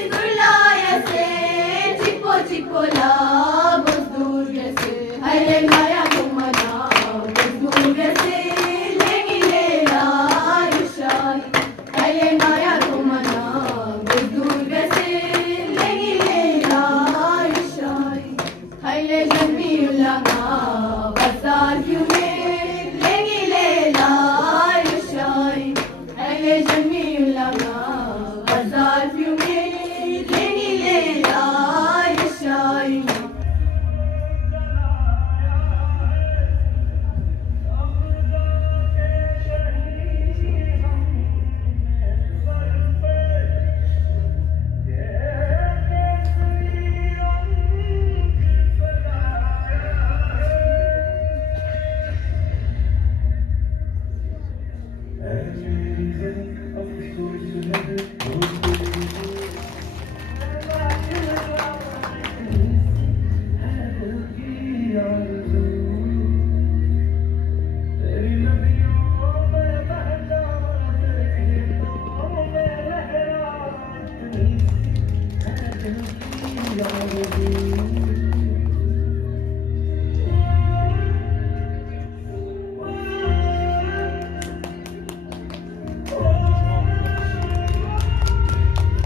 gulaya se chipo chipo la buzdur se aile maya kumana buzdur se lengi lela yushai aile maya kumana buzdur se lengi lela yushai aile jami ulanga bazar yume lengi lela yushai aile jami ulanga bazar yume lengi lela yushai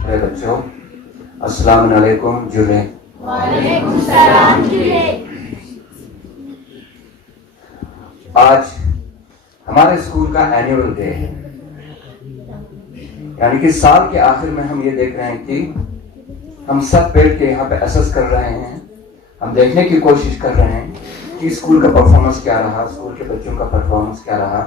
मेरे बच्चों अस्सलाम वालेकुम जुले वालेकुम सलाम जुले आज हमारे स्कूल का एनुअल डे है, यानी कि साल के आखिर में हम ये देख रहे हैं कि हम सब बैठ के यहाँ पे असेस कर रहे हैं, हम देखने की कोशिश कर रहे हैं कि स्कूल का परफॉर्मेंस क्या रहा, स्कूल के बच्चों का परफॉर्मेंस क्या रहा,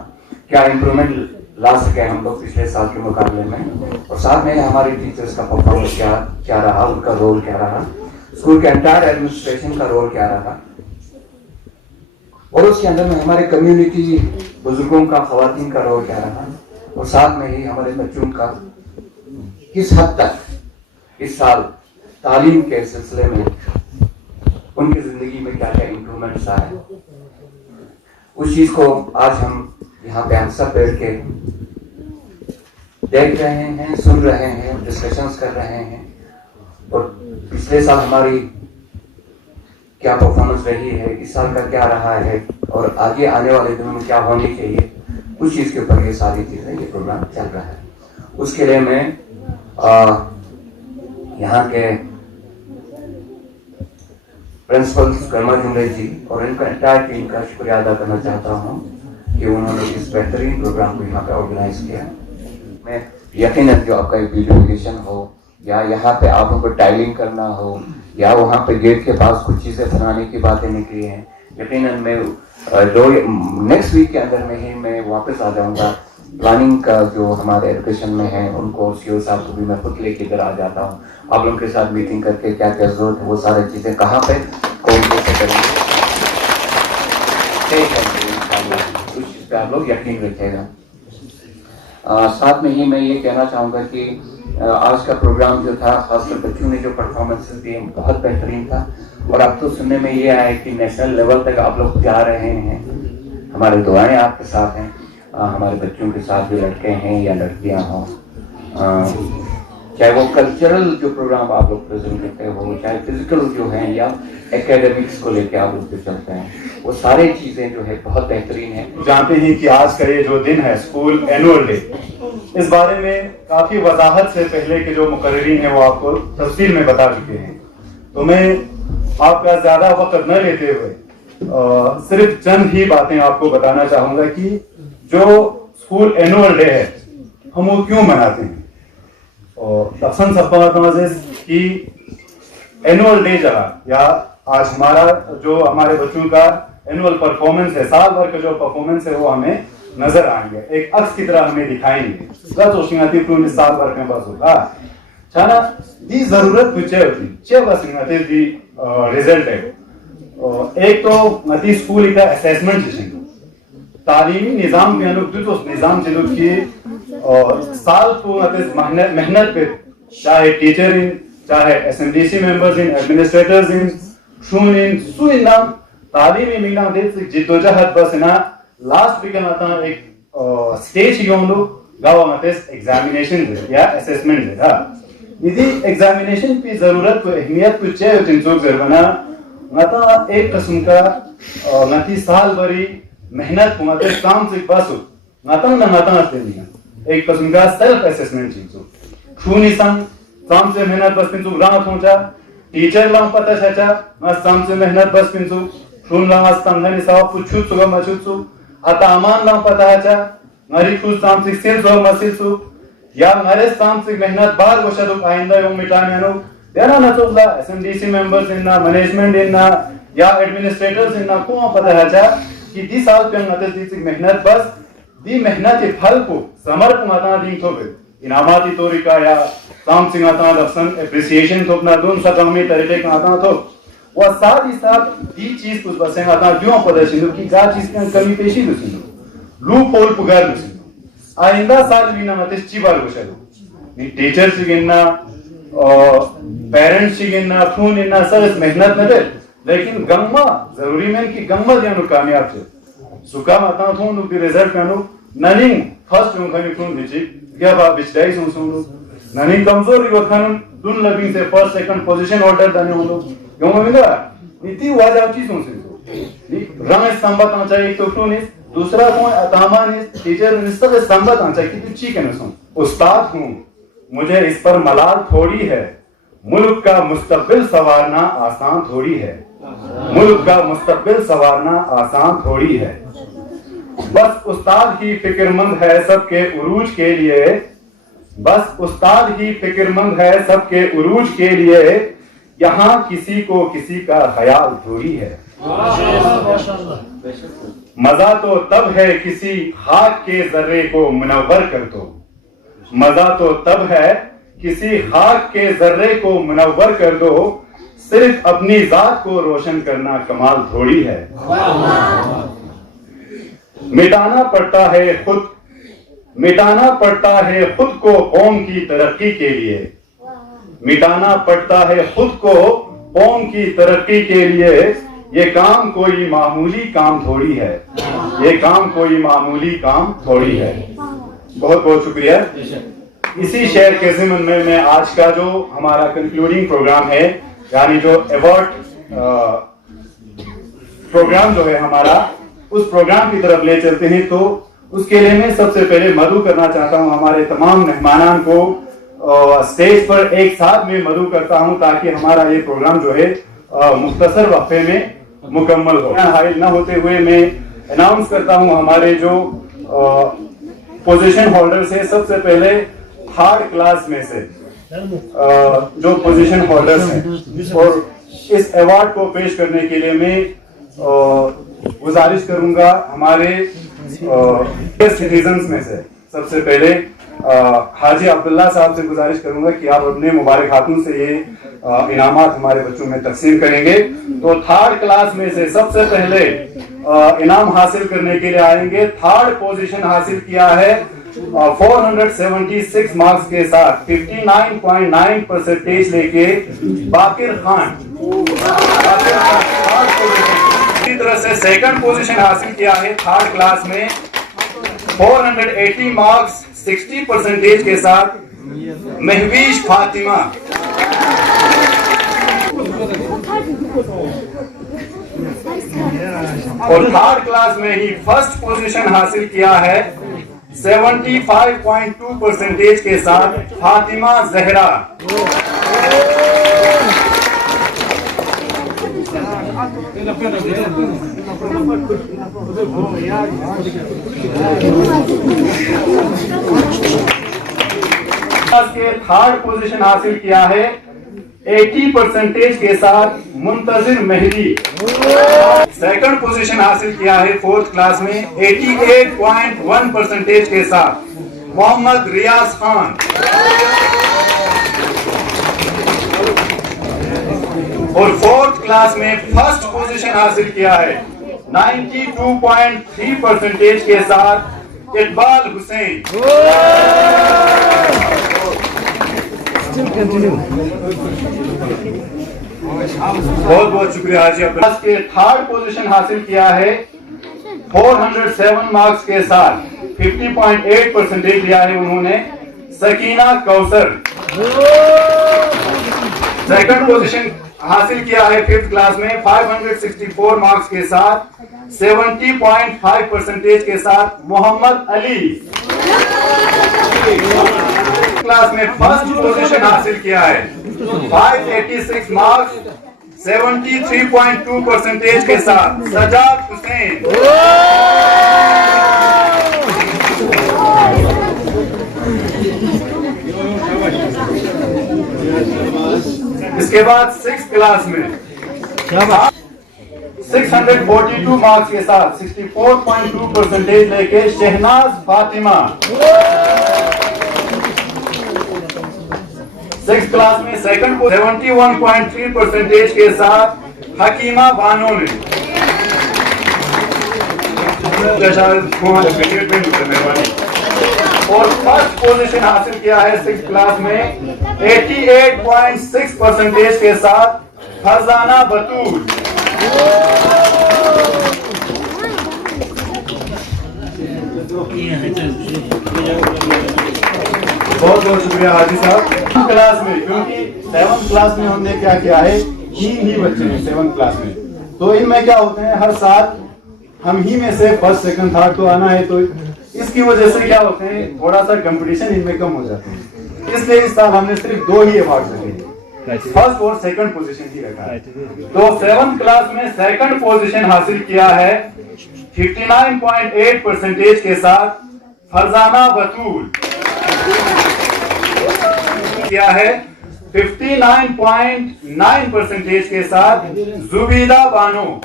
क्या इम्प्रूवमेंट ला सके हम लोग पिछले साल के मुकाबले में, और साथ में हमारे टीचर्स का परफॉर्मेंस क्या रहा, उनका रोल क्या रहा, स्कूल के एंटायर एडमिनिस्ट्रेशन का रोल क्या रहा, और उसके अंदर में हमारे कम्युनिटी बुजुर्गों का, खवातीन का रोल क्या रहा, और साथ में ही हमारे बच्चों का किस हद तक इस साल तालीम के सिलसिले में उनकी जिंदगी में क्या क्या इम्प्रूवमेंट्स आए, उस चीज को आज हम यहाँ पे हम सब बैठ के देख रहे हैं, सुन रहे हैं, डिस्कशंस कर रहे हैं, और पिछले साल हमारी क्या परफॉर्मेंस रही है, इस साल का क्या रहा है, और आगे आने वाले दिनों में क्या होनी चाहिए, उस चीज के ऊपर ये सारी चीजें, ये प्रोग्राम चल रहा है। उसके लिए मैं यहाँ के प्रिंसिपल कर्मा जुमरे जी और इनका एंटायर टीम का शुक्रिया अदा करना चाहता हूँ कि उन्होंने इस बेहतरीन प्रोग्राम को यहाँ पे ऑर्गेनाइज किया। मैं यकीनन जो आपका ब्यूटिफिकेशन हो, या यहाँ पे आप लोगों को टाइलिंग करना हो, या वहाँ पे गेट के पास कुछ चीजें बनाने की बातें निकली हैं, यकीनन मैं नेक्स्ट वीक के अंदर में ही मैं वापस आ जाऊँगा। प्लानिंग का जो हमारे एजुकेशन में है उनको सीओ साहब को भी मैं खुद लेके इधर आ जाता हूँ, आप लोगों के साथ मीटिंग करके क्या क्या जरूरत है वो सारी चीजें कहाँ पे कौन कैसे करेंगे, उस चीज पे आप लोग यकीन रखिएगा। साथ में ही मैं ये कहना चाहूँगा कि आज का प्रोग्राम जो था, खासकर बच्चों ने जो परफॉर्मेंसेस दिए बहुत बेहतरीन था, और अब तो सुनने में ये आया कि नेशनल लेवल तक आप लोग जा रहे हैं। हमारी दुआएं आपके साथ हैं, हमारे बच्चों के साथ भी लड़के हैं या लड़कियां हों, चाहे वो कल्चरल जो प्रोग्राम आप लोग प्रेजेंट करते हो, चाहे फिजिकल जो है या एकेडमिक्स को लेके आप लोग जो चलते हैं, वो सारी चीजें जो है बहुत बेहतरीन है। जानते हैं कि आज का ये जो दिन है स्कूल एनुअल डे, इस बारे में काफी वजाहत से पहले के जो मुकर्रीन हैं वो आपको तफसील में बता चुके हैं, तो मैं आपका ज्यादा वक्त न लेते हुए सिर्फ चंद ही बातें आपको बताना चाहूंगा कि जो स्कूल एनुअल डे है हम वो क्यों मनाते हैं। और तफसन सफ़ात की एनुअल डे जगह या आज हमारा जो हमारे बच्चों का एनुअल परफॉर्मेंस है, साल भर का जो परफॉर्मेंस है वो हमें नजर आएंगे, एक अक्स की तरह हमें दिखाएंगे। साल भर में बस होगा छाना दी जरूरत होती बस दी रिजल्ट है। एक तो मती स्कूल का असेसमेंट तालीमी निज़ाम के अनुसार तो निज़ाम चलो कि साल को मेहनत पे, चाहे टीचर इन, चाहे एसएमडीसी मेंबर्स इन, एडमिनिस्ट्रेटर्स इन, शून इन, सु इनाम तालीमी मिलना दे जिद्दोजहद बस ना लास्ट वीक ना था एक स्टेज योंदो गावामतेस एग्जामिनेशन या असेसमेंट हा निधि एग्जामिनेशन की जरूरत को अहमियत को चेह तिनसुक जरबना ngata एक किस्म का ngati साल भरी मेहनत को मते काम से पासो ngata अस्तेनिया एक किस्म का सेल्फ असेसमेंट तिनसुक खूनी संग काम से मेहनत बस तिनसुक रात होचा टीचर लांग पता छचा मस काम से मेहनत बस तिनसुक खून लांग अस्तंगनि साव पुछुत सुगा मछुत आता अमान लांग पता छचा ngari खुद काम से सिल सो मसिसु या ngare काम से मेहनत बार वशदुक आइंदा यो मिटाने नो देना ना तो ला एसएमडीसी मेंबर्स इन ना मैनेजमेंट इन ना या एडमिनिस्ट्रेटर्स इन ना को पता है जा कि 10 साल पे नते दी मेहनत बस दी मेहनत के फल को समर्पण माता दी तो इनामाती तौरिका या काम सिंह आता दर्शन एप्रिसिएशन तो अपना दोन सकामी तरीके का आता तो वो साथ ही साथ दी चीज कुछ बसे आता क्यों प्रदर्शन की जा चीज की कमी पेशी दुसिनो लूप होल पुगार दुसिनो आइंदा साल भी ना मते चिबार गोशलो नी टीचर्स गिनना पेरेंट्स गिनना खून इना सब मेहनत न दे लेकिन गम्मा जरूरी में कि गम्मा दियानो कामयाब छे सुका माता थों नु रिजल्ट कानो ननिंग फर्स्ट नु खनि खून बिची या बा बिचदाई सुनु ननिंग कमजोर यो खान दुन लबिंग से फर्स्ट सेकंड पोजीशन ऑर्डर दाने होलो यो मिंदा नीति वाजा चीज सुन नी रंग संबत आचा एक तो खून इस दूसरा कोई अतामान इस टीचर निस्तर संबत आचा कि तू ठीक है न सुन उस्ताद हूं मुझे इस पर मलाल थोड़ी है मुल्क का मुस्तकबिल संवारना आसान थोड़ी है मुल्क का मुस्तकबिल संवारना आसान थोड़ी है बस उस्ताद ही फिक्रमंद है सबके उरूज के लिए बस उस्ताद ही फिक्रमंद है सबके उरूज के लिए यहाँ किसी को किसी का ख्याल थोड़ी है मजा तो तब है किसी खाक के जर्रे को मुनव्वर कर दो मजा तो तब है किसी खाक के जर्रे को मुनव्वर कर दो सिर्फ अपनी जात को रोशन करना कमाल थोड़ी है मिटाना पड़ता है खुद को कौम की तरक्की के लिए मिटाना पड़ता है खुद को कौम की तरक्की के लिए ये काम कोई मामूली काम थोड़ी है ये काम कोई मामूली काम थोड़ी है बहुत बहुत शुक्रिया इसी शेयर के ज़िम्न में मैं आज का जो हमारा कंक्लूडिंग प्रोग्राम है यानी जो अवार्ड प्रोग्राम जो है हमारा उस प्रोग्राम की तरफ ले चलते हैं तो उसके लिए मैं सबसे पहले मदू करना चाहता हूं हमारे तमाम मेहमानान को स्टेज पर एक साथ में मदू करता हूं ताकि हमारा ये प्रोग्राम जो है मुख्तसर वक्फे में मुकम्मल हो हाइल न होते हुए मैं अनाउंस करता हूं हमारे जो पोजीशन होल्डर्स है सबसे पहले थर्ड क्लास में से जो पोजीशन होल्डर्स हैं और इस अवार्ड को पेश करने के लिए मैं गुजारिश करूंगा हमारे सिटीजन्स में से सबसे पहले हाजी अब्दुल्ला साहब से गुजारिश करूंगा कि आप अपने मुबारक हाथों से ये इनामात हमारे बच्चों में तकसीम करेंगे तो थर्ड क्लास में से सबसे पहले इनाम हासिल करने के लिए आएंगे थर्ड पोजीशन हासिल किया है 476 मार्क्स के साथ 59.9% लेके बाकिर खान इसी तरह से सेकंड पोजीशन हासिल किया है थर्ड क्लास में 480 मार्क्स 60% के साथ महवीश फातिमा और थर्ड क्लास में ही फर्स्ट पोजीशन हासिल किया है 75.2% के साथ फातिमा जहरा के थर्ड पोजीशन हासिल किया है 80% के साथ मुंतजिर मेहदी सेकंड पोजीशन हासिल किया है फोर्थ क्लास में 88.1% के साथ मोहम्मद रियाज खान और फोर्थ क्लास में फर्स्ट पोजीशन हासिल किया है 92.3% के साथ इकबाल हुसैन बहुत बहुत शुक्रिया हाजी अब्बास के थर्ड पोजीशन हासिल किया है 407 मार्क्स के साथ 50.8% लिया है उन्होंने सकीना कौसर। सेकंड पोजीशन हासिल किया है 5th क्लास में 564 मार्क्स के साथ 70.5% के साथ मोहम्मद अली। क्लास में फर्स्ट पोजीशन हासिल किया है 586 मार्क्स 73.2% के साथ सजाद हुसैन। इसके बाद 6th क्लास में 642 मार्क्स के साथ 64.2% लेके शहनाज फातिमा। 6th क्लास में सेकंड को 71.3% के साथ हकीमा बानो ने। और फर्स्ट पोजीशन हासिल किया है 6th क्लास में 88.6% के साथ फरजाना बतूल। बहुत बहुत शुक्रिया हाजी साहब। क्लास में क्योंकि 7th क्लास में हमने क्या किया है 3 ही बच्चे हैं 7th क्लास में, तो इनमें क्या होते हैं हर साल हम ही में से फर्स्ट सेकंड थर्ड तो आना है, तो इसकी वजह से क्या होते हैं थोड़ा सा कंपटीशन इनमें कम हो जाते हैं। इसलिए इस साल हमने सिर्फ 2 ही अवार्ड रखे, फर्स्ट और सेकंड पोजीशन ही रखा है। तो 7th क्लास में सेकंड पोजीशन हासिल किया है 59.8% के साथ फरजाना बतूल। किया है 59.9% के साथ जुबीदा बानो।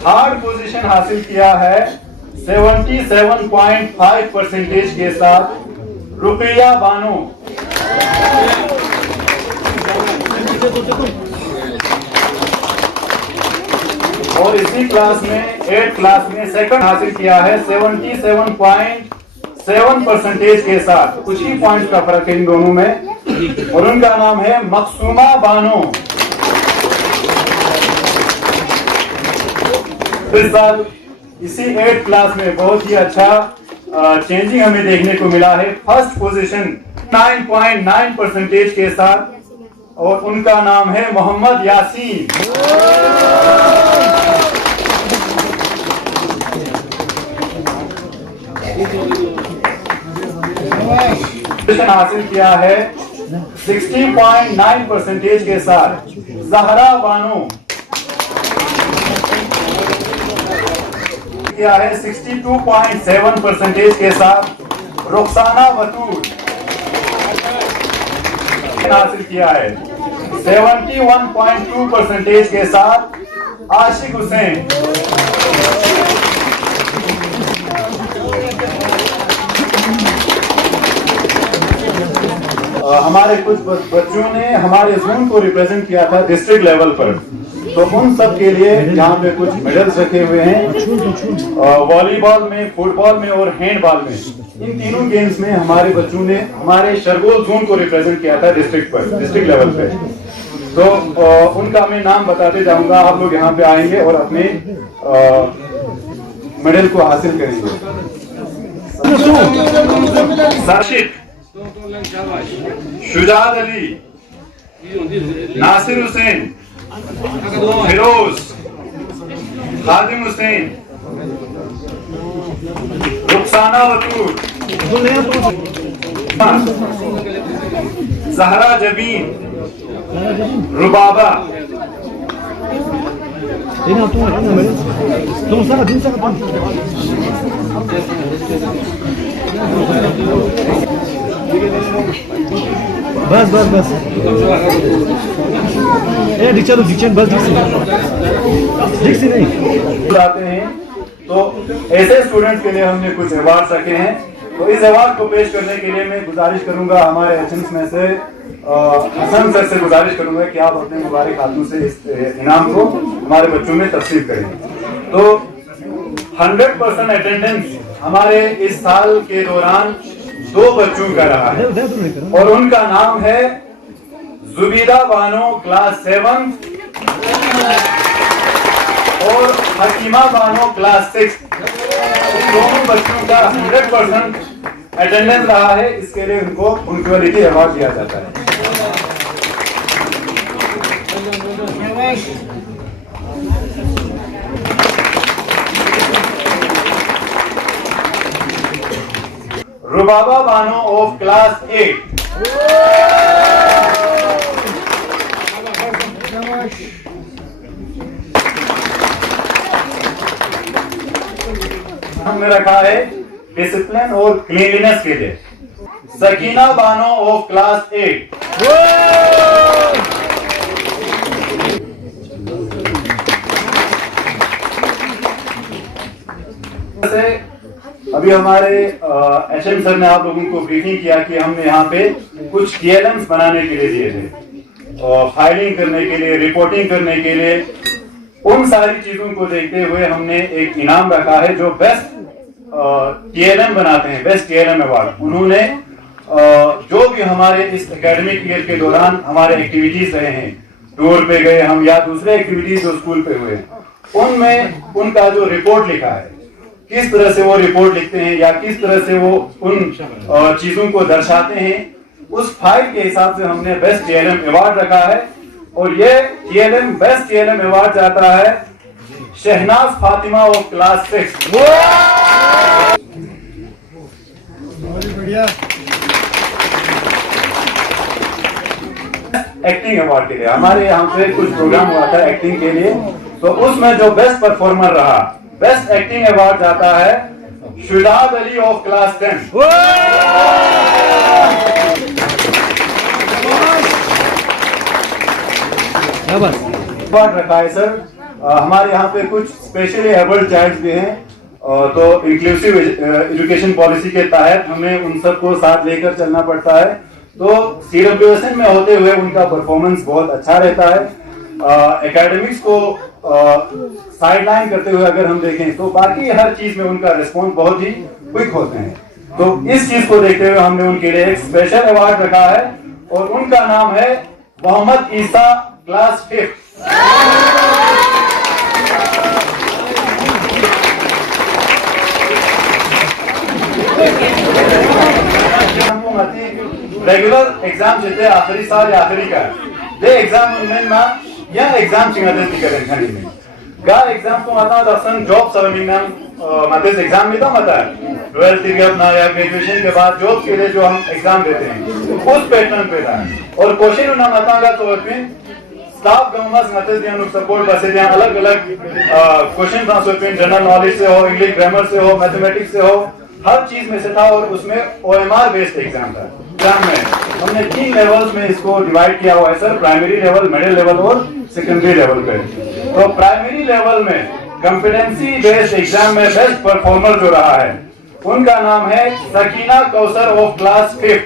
थर्ड पोजीशन हासिल किया है 77.5% के साथ रुकिया बानो। और इसी क्लास में 8th क्लास में सेकंड हासिल किया है 77.7% के साथ, कुछ ही पॉइंट्स का फर्क है इन दोनों में, और उनका नाम है मकसूमा बानो। इस साल इसी 8th क्लास में बहुत ही अच्छा चेंजिंग हमें देखने को मिला है। फर्स्ट पोजीशन 9.9% के साथ, और उनका नाम है मोहम्मद यासीन। पोजीशन हासिल किया है 60.9% के साथ जहरा बानो। किया है 62.7% के साथ रुखसाना बतूल। हासिल किया है 71.2% के साथ आशिक हुसैन। हमारे कुछ बच्चों ने हमारे जोन को रिप्रेजेंट किया था डिस्ट्रिक्ट लेवल पर, तो उन सब के लिए यहाँ पे कुछ मेडल्स रखे हुए हैं वॉलीबॉल में, फुटबॉल में और हैंडबॉल में। इन तीनों गेम्स में हमारे बच्चों ने हमारे शरगोल जोन को रिप्रेजेंट किया था डिस्ट्रिक्ट लेवल पे। तो उनका मैं नाम बताते जाऊंगा, आप लोग यहाँ पे आएंगे और अपने मेडल को हासिल करेंगे। साशिक, शुजात अली, नासिर हुसैन, फिरोज, खादिम हुसैन, रुखसाना बतूल, जहरा जबीन, रुबाबा। बस बस बस चलो डिक्शन बस डिक्सी नहीं आते हैं। तो ऐसे स्टूडेंट्स के लिए हमने कुछ अवार्ड रखे हैं, तो इस अवार्ड को पेश करने के लिए मैं गुजारिश करूंगा हमारे एचएम्स में से हसन सर से गुजारिश करूंगा कि आप अपने मुबारक हाथों से इस इनाम को हमारे बच्चों में तकसीम करें। तो 100% अटेंडेंस हमारे इस साल के दौरान 2 बच्चों का रहा है, और उनका नाम है जुबीदा बानो क्लास 7 और हकीमा बानो क्लास 6, दोनों बच्चों का 100% अटेंडेंस रहा है। इसके लिए उनको पंक्चुअलिटी अवार्ड दिया जाता है। रुबाबा बानो ऑफ क्लास 8, हमने रखा है डिसिप्लिन और क्लीनलीनेस के लिए। सकीना बानो ऑफ क्लास 8, अभी हमारे एचएम सर ने आप लोगों को ब्रीफिंग किया कि हमने यहाँ पे कुछ TLMs बनाने के लिए दिए थे, और फाइलिंग करने के लिए, रिपोर्टिंग करने के लिए। उन सारी चीजों को देखते हुए हमने एक इनाम रखा है जो बेस्ट TLM बनाते हैं, बेस्ट TLM अवार्ड। उन्होंने जो भी हमारे इस एकेडमिक ईयर के दौरान हमारे एक्टिविटीज रहे हैं, टूर पे गए हम या दूसरे एक्टिविटीज जो स्कूल पे हुए, उनमें उनका जो रिपोर्ट लिखा है, किस तरह से वो रिपोर्ट लिखते हैं या किस तरह से वो उन चीजों को दर्शाते हैं, उस फाइल के हिसाब से हमने बेस्ट TLM अवार्ड रखा है। और ये TLM बेस्ट TLM अवार्ड जाता है Shahnaz Fatima of class 6। Acting award के लिए हमारे यहाँ पे कुछ प्रोग्राम हुआ था एक्टिंग के लिए, तो उसमें जो बेस्ट परफॉर्मर रहा, बेस्ट एक्टिंग अवार्ड जाता है Shujaat Ali of class 10। Award रखा है सर। हमारे यहाँ पे कुछ स्पेशली एबल्ड चाइल्ड भी हैं, तो इंक्लूसिव एजुकेशन पॉलिसी के तहत हमें उन सबको साथ लेकर चलना पड़ता है। तो CWSN में होते हुए उनका परफॉर्मेंस बहुत अच्छा रहता है। एकेडमिक्स को साइडलाइन करते हुए अगर हम देखें तो बाकी हर चीज में उनका रिस्पॉन्स बहुत ही क्विक होते हैं। तो इस चीज को देखते हुए हमने उनके लिए एक स्पेशल अवार्ड रखा है, और उनका नाम है मोहम्मद ईसा क्लास 5। रेगुलर एग्जाम चलते आखिरी साल या आखिरी का दे एग्जाम उनमें ना या एग्जाम चिंगाते तिकरें खानी में गा एग्जाम को आता दर्शन जॉब सर्विंगम मतलब एग्जाम में तो मता 12th के अपना या ग्रेजुएशन के बाद जॉब के लिए जो हम एग्जाम देते हैं उस पैटर्न पे था। और क्वेश्चन उन्हें मतांगा तो फिर स्टाफ गवर्नमेंट मतलब दिया नुक सपोर्ट बसे दिया अलग अलग क्वेश्चन था, सो फिर जनरल नॉलेज से हो, इंग्लिश ग्रामर से हो, मैथमेटिक्स से हो, हर चीज में से था। और उसमें OMR बेस्ड एग्जाम था। एग्जाम में हमने 3 लेवल्स में इसको डिवाइड किया हुआ है sir, primary level, middle level और सेकेंडरी लेवल पे। तो प्राइमरी लेवल में कॉम्पिटेंसी बेस्ड एग्जाम में बेस्ट परफॉर्मर जो रहा है उनका नाम है सकीना कौसर ऑफ क्लास 5।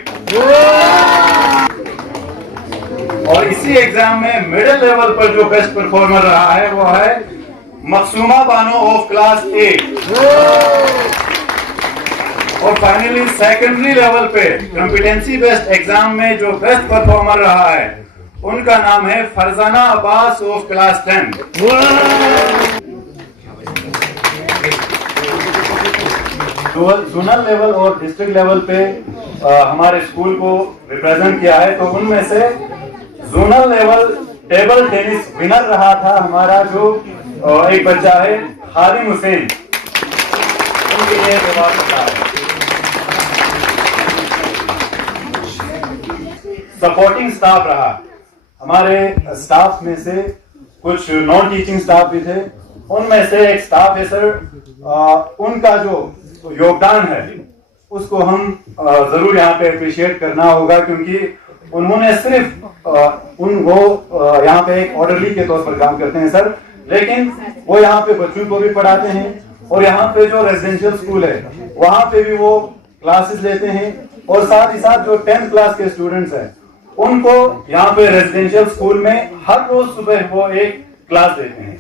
और इसी एग्जाम में मिडिल लेवल पर जो बेस्ट परफॉर्मर रहा है वो है मकसूमा बानो ऑफ क्लास 8। और फाइनली सेकेंडरी लेवल पे कॉम्पिटेंसी बेस्ड एग्जाम में जो बेस्ट परफॉर्मर रहा है उनका नाम है Farzana Abbas of class 10। Zonal level और डिस्ट्रिक्ट लेवल पे हमारे स्कूल को रिप्रेजेंट किया है। तो उनमें से zonal level table tennis winner रहा था हमारा जो एक बच्चा है खालिम हुसैन, उनके लिए जवाब होता है। सपोर्टिंग स्टाफ रहा, हमारे स्टाफ में से कुछ नॉन टीचिंग स्टाफ भी थे, उनमें से एक स्टाफ है सर, उनका जो योगदान है उसको हम जरूर यहाँ पे अप्रिशिएट करना होगा, क्योंकि उन्होंने सिर्फ वो यहाँ पे एक ऑर्डरली के तौर पर काम करते हैं सर, लेकिन वो यहाँ पे बच्चों को भी पढ़ाते हैं और यहाँ पे जो रेजिडेंशियल स्कूल है वहाँ पे भी वो क्लासेस लेते हैं। और साथ ही साथ जो 10th क्लास के स्टूडेंट्स हैं उनको यहाँ पे रेजिडेंशियल स्कूल में हर रोज सुबह वो एक क्लास देते हैं।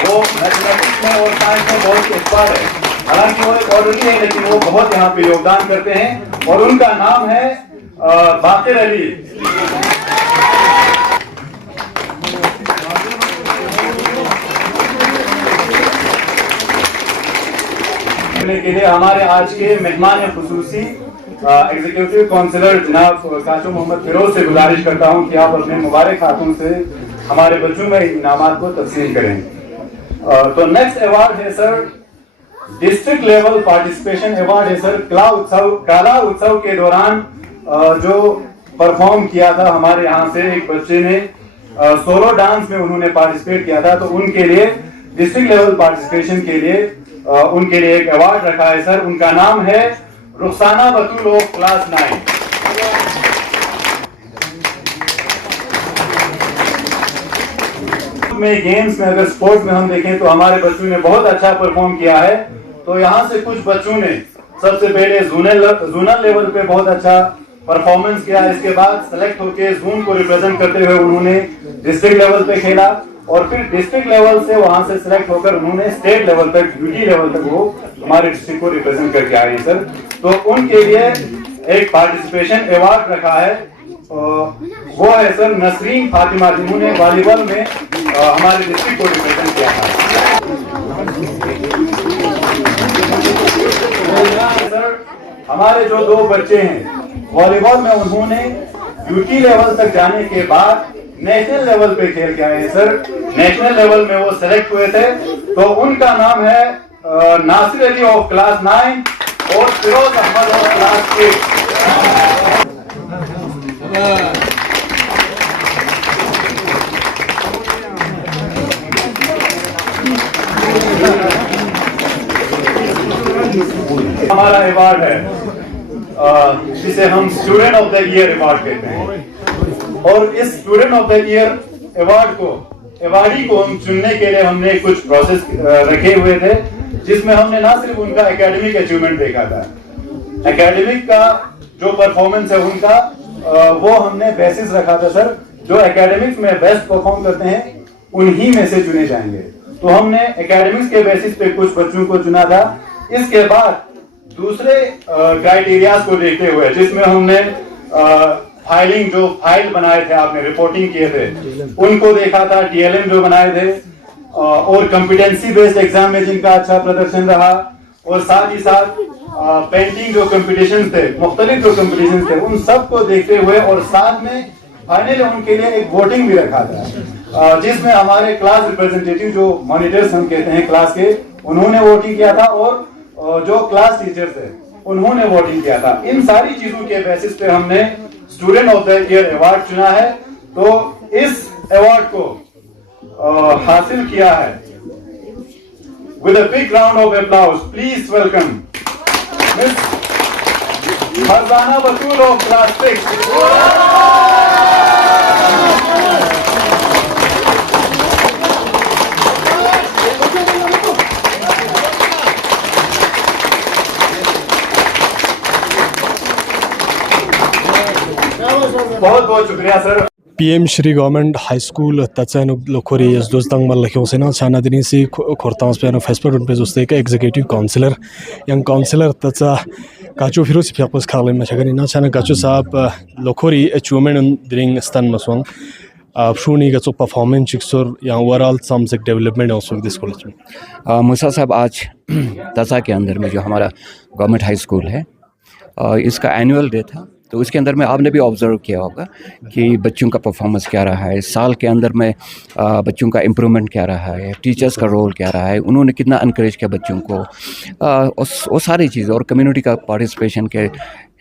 वो मैथमेटिक्स में और साइंस में बहुत एक्सपर्ट है, हालांकि वो एक ऑर्डरली है लेकिन वो बहुत यहाँ पे योगदान करते हैं। और उनका नाम है बाकिर अली। करने के लिए हमारे आज के मेहमान खुसूसी एग्जीक्यूटिव काउंसलर जनाब काचू मोहम्मद फिरोज से गुजारिश करता हूं कि आप अपने मुबारक हाथों से हमारे बच्चों में इनामात को तकसीम करें। तो नेक्स्ट अवार्ड है sir district level participation award है सर। काला उत्सव के दौरान जो परफॉर्म किया था हमारे यहाँ से एक बच्चे ने सोलो डांस में उन्होंने पार्टिसिपेट किया था, तो उनके लिए डिस्ट्रिक्ट लेवल पार्टिसिपेशन के लिए उनके लिए एक अवार्ड रखा है सर। उनका नाम है रुखसाना बतूल ऑफ क्लास 9। में गेम्स में अगर स्पोर्ट्स में हम देखें तो हमारे बच्चों ने बहुत अच्छा परफॉर्म किया है। तो यहाँ से कुछ बच्चों ने सबसे पहले जोनल लेवल पे बहुत अच्छा परफॉर्मेंस किया, इसके बाद सेलेक्ट होकर जोन को रिप्रेजेंट करते हुए उन्होंने डिस्ट्रिक्ट लेवल पे खेला और फिर डिस्ट्रिक्ट लेवल से वहां से सिलेक्ट होकर उन्होंने स्टेट लेवल तक यूटी लेवल तक वो हमारे डिस्ट्रिक्ट को रिप्रेजेंट करके आए सर। तो उनके लिए एक पार्टिसिपेशन अवार्ड रखा है, वो है सर नसरीन फातिमा, जिन्होंने वॉलीबॉल में हमारे डिस्ट्रिक्ट को रिप्रेजेंट किया था। सर हमारे जो दो बच्चे हैं वॉलीबॉल में उन्होंने यूटी लेवल तक जाने के बाद नेशनल लेवल पे खेल के आए हैं सर। नेशनल लेवल में वो सेलेक्ट हुए थे, तो उनका नाम है नासिर अली ऑफ क्लास 9 और फिरोज अहमद ऑफ क्लास 8। हमारा अवार्ड है जिसे हम student of the year award कहते हैं, और इस student of the year award को अवार्डी को हम चुनने के लिए हमने कुछ प्रोसेस रखे हुए थे, जिसमें हमने ना सिर्फ उनका एकेडमिक अचीवमेंट देखा था, एकेडमिक का जो परफॉर्मेंस है उनका वो हमने बेसिस रखा था सर। जो एकेडमिक्स में बेस्ट परफॉर्म करते हैं उन्हीं में से चुने जाएंगे। तो हमने एकेडमिक्स के बेसिस पे कुछ बच्चों को चुना था। इसके बाद दूसरे क्राइटेरियाज को देखते हुए, जिसमें हमने फाइलिंग जो फाइल बनाए थे, आपने रिपोर्टिंग किए थे, उनको देखा था, टीएलएम जो बनाए थे, और कॉम्पिटेंसी बेस्ड एग्जाम में जिनका अच्छा प्रदर्शन रहा, और साथ ही साथ पेंटिंग जो कंपटीशन थे, मुख्तलिफ जो कंपटीशन थे, उन सब को देखते हुए और साथ में फाइनली उनके लिए एक वोटिंग भी रखा था, जिसमें हमारे क्लास रिप्रेजेंटेटिव जो मॉनिटर्स हम कहते हैं क्लास के, उन्होंने वोटिंग किया था और जो क्लास टीचर्स है उन्होंने वोटिंग किया था। इन सारी चीजों के बेसिस पे हमने student of the year award चुना है। तो इस अवार्ड को हासिल किया है with a big round of applause, please welcome miss Farzana Batool of class 6। बहुत बहुत शुक्रिया sir. PM Shri Government High School Tatsano Lokori is dostang malakyo sena chana dini si khortans pe ano Facebook on pe zoste ka executive counselor yang counselor tatsa kachu firu si phapos khalin ma chagani na chana kachu sahab Lokori achievement during stan maswang shuni ga performance chiksor yang overall subject development also this college में मूसा साहब आज तसा के अंदर में जो हमारा government high school है इसका एनुअल डे था, तो उसके अंदर में आपने भी ऑब्जर्व किया होगा कि बच्चों का परफॉर्मेंस क्या रहा है, साल के अंदर में बच्चों का इम्प्रूवमेंट क्या रहा है, टीचर्स का रोल क्या रहा है, उन्होंने कितना इनकरेज किया बच्चों को, वो सारी चीज़ें, और कम्युनिटी का पार्टिसिपेशन के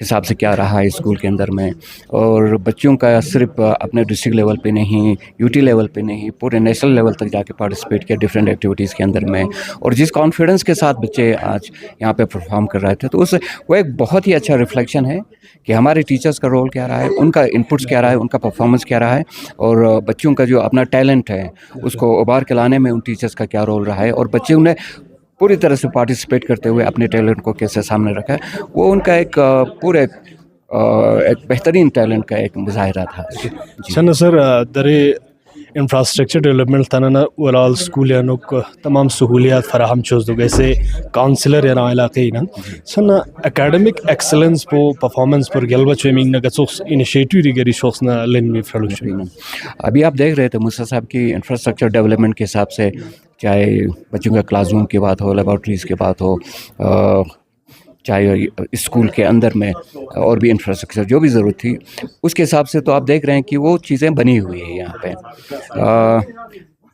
हिसाब से क्या रहा है स्कूल के अंदर में, और बच्चों का सिर्फ अपने डिस्ट्रिक्ट लेवल पे नहीं, यूटी लेवल पे नहीं, पूरे नेशनल लेवल तक जाके पार्टिसिपेट किया डिफरेंट एक्टिविटीज़ के अंदर में, और जिस कॉन्फिडेंस के साथ बच्चे आज यहाँ पे परफॉर्म कर रहे थे, तो उस वो एक बहुत ही अच्छा रिफ्लेक्शन है कि हमारे टीचर्स का रोल क्या रहा है, उनका इनपुट्स क्या रहा है, उनका परफॉर्मेंस क्या रहा है, और बच्चों का जो अपना टैलेंट है उसको उभार के लाने में उन टीचर्स का क्या रोल रहा है, और बच्चे उन्हें पूरी तरह से पार्टिसिपेट करते हुए अपने टैलेंट को कैसे सामने रखा है, वो उनका एक पूरे एक बेहतरीन टैलेंट का एक मुजाहिरा था। अच्छा सर, दरे इंफ्रास्ट्रक्चर डेवलपमेंट तनाना ओवरऑल स्कूल या नुक तमाम सहूलियात फराहम चोज दो गैसे काउंसलर या ना इलाके ना सन एकेडमिक एक्सेलेंस पो परफॉर्मेंस पर गलबा चेमिंग ना गसोस इनिशिएटिव रिगरी शोस ना लेन में फ्रेलुश। अभी आप देख रहे थे मूसा साहब की इंफ्रास्ट्रक्चर डेवलपमेंट के हिसाब से चाहे बच्चों का क्लासरूम की बात हो, लेबॉर्ट्रीज़ की बात हो, चाहे स्कूल के अंदर में और भी इंफ्रास्ट्रक्चर जो भी ज़रूरत थी, उसके हिसाब से तो आप देख रहे हैं कि वो चीज़ें बनी हुई है यहाँ पे।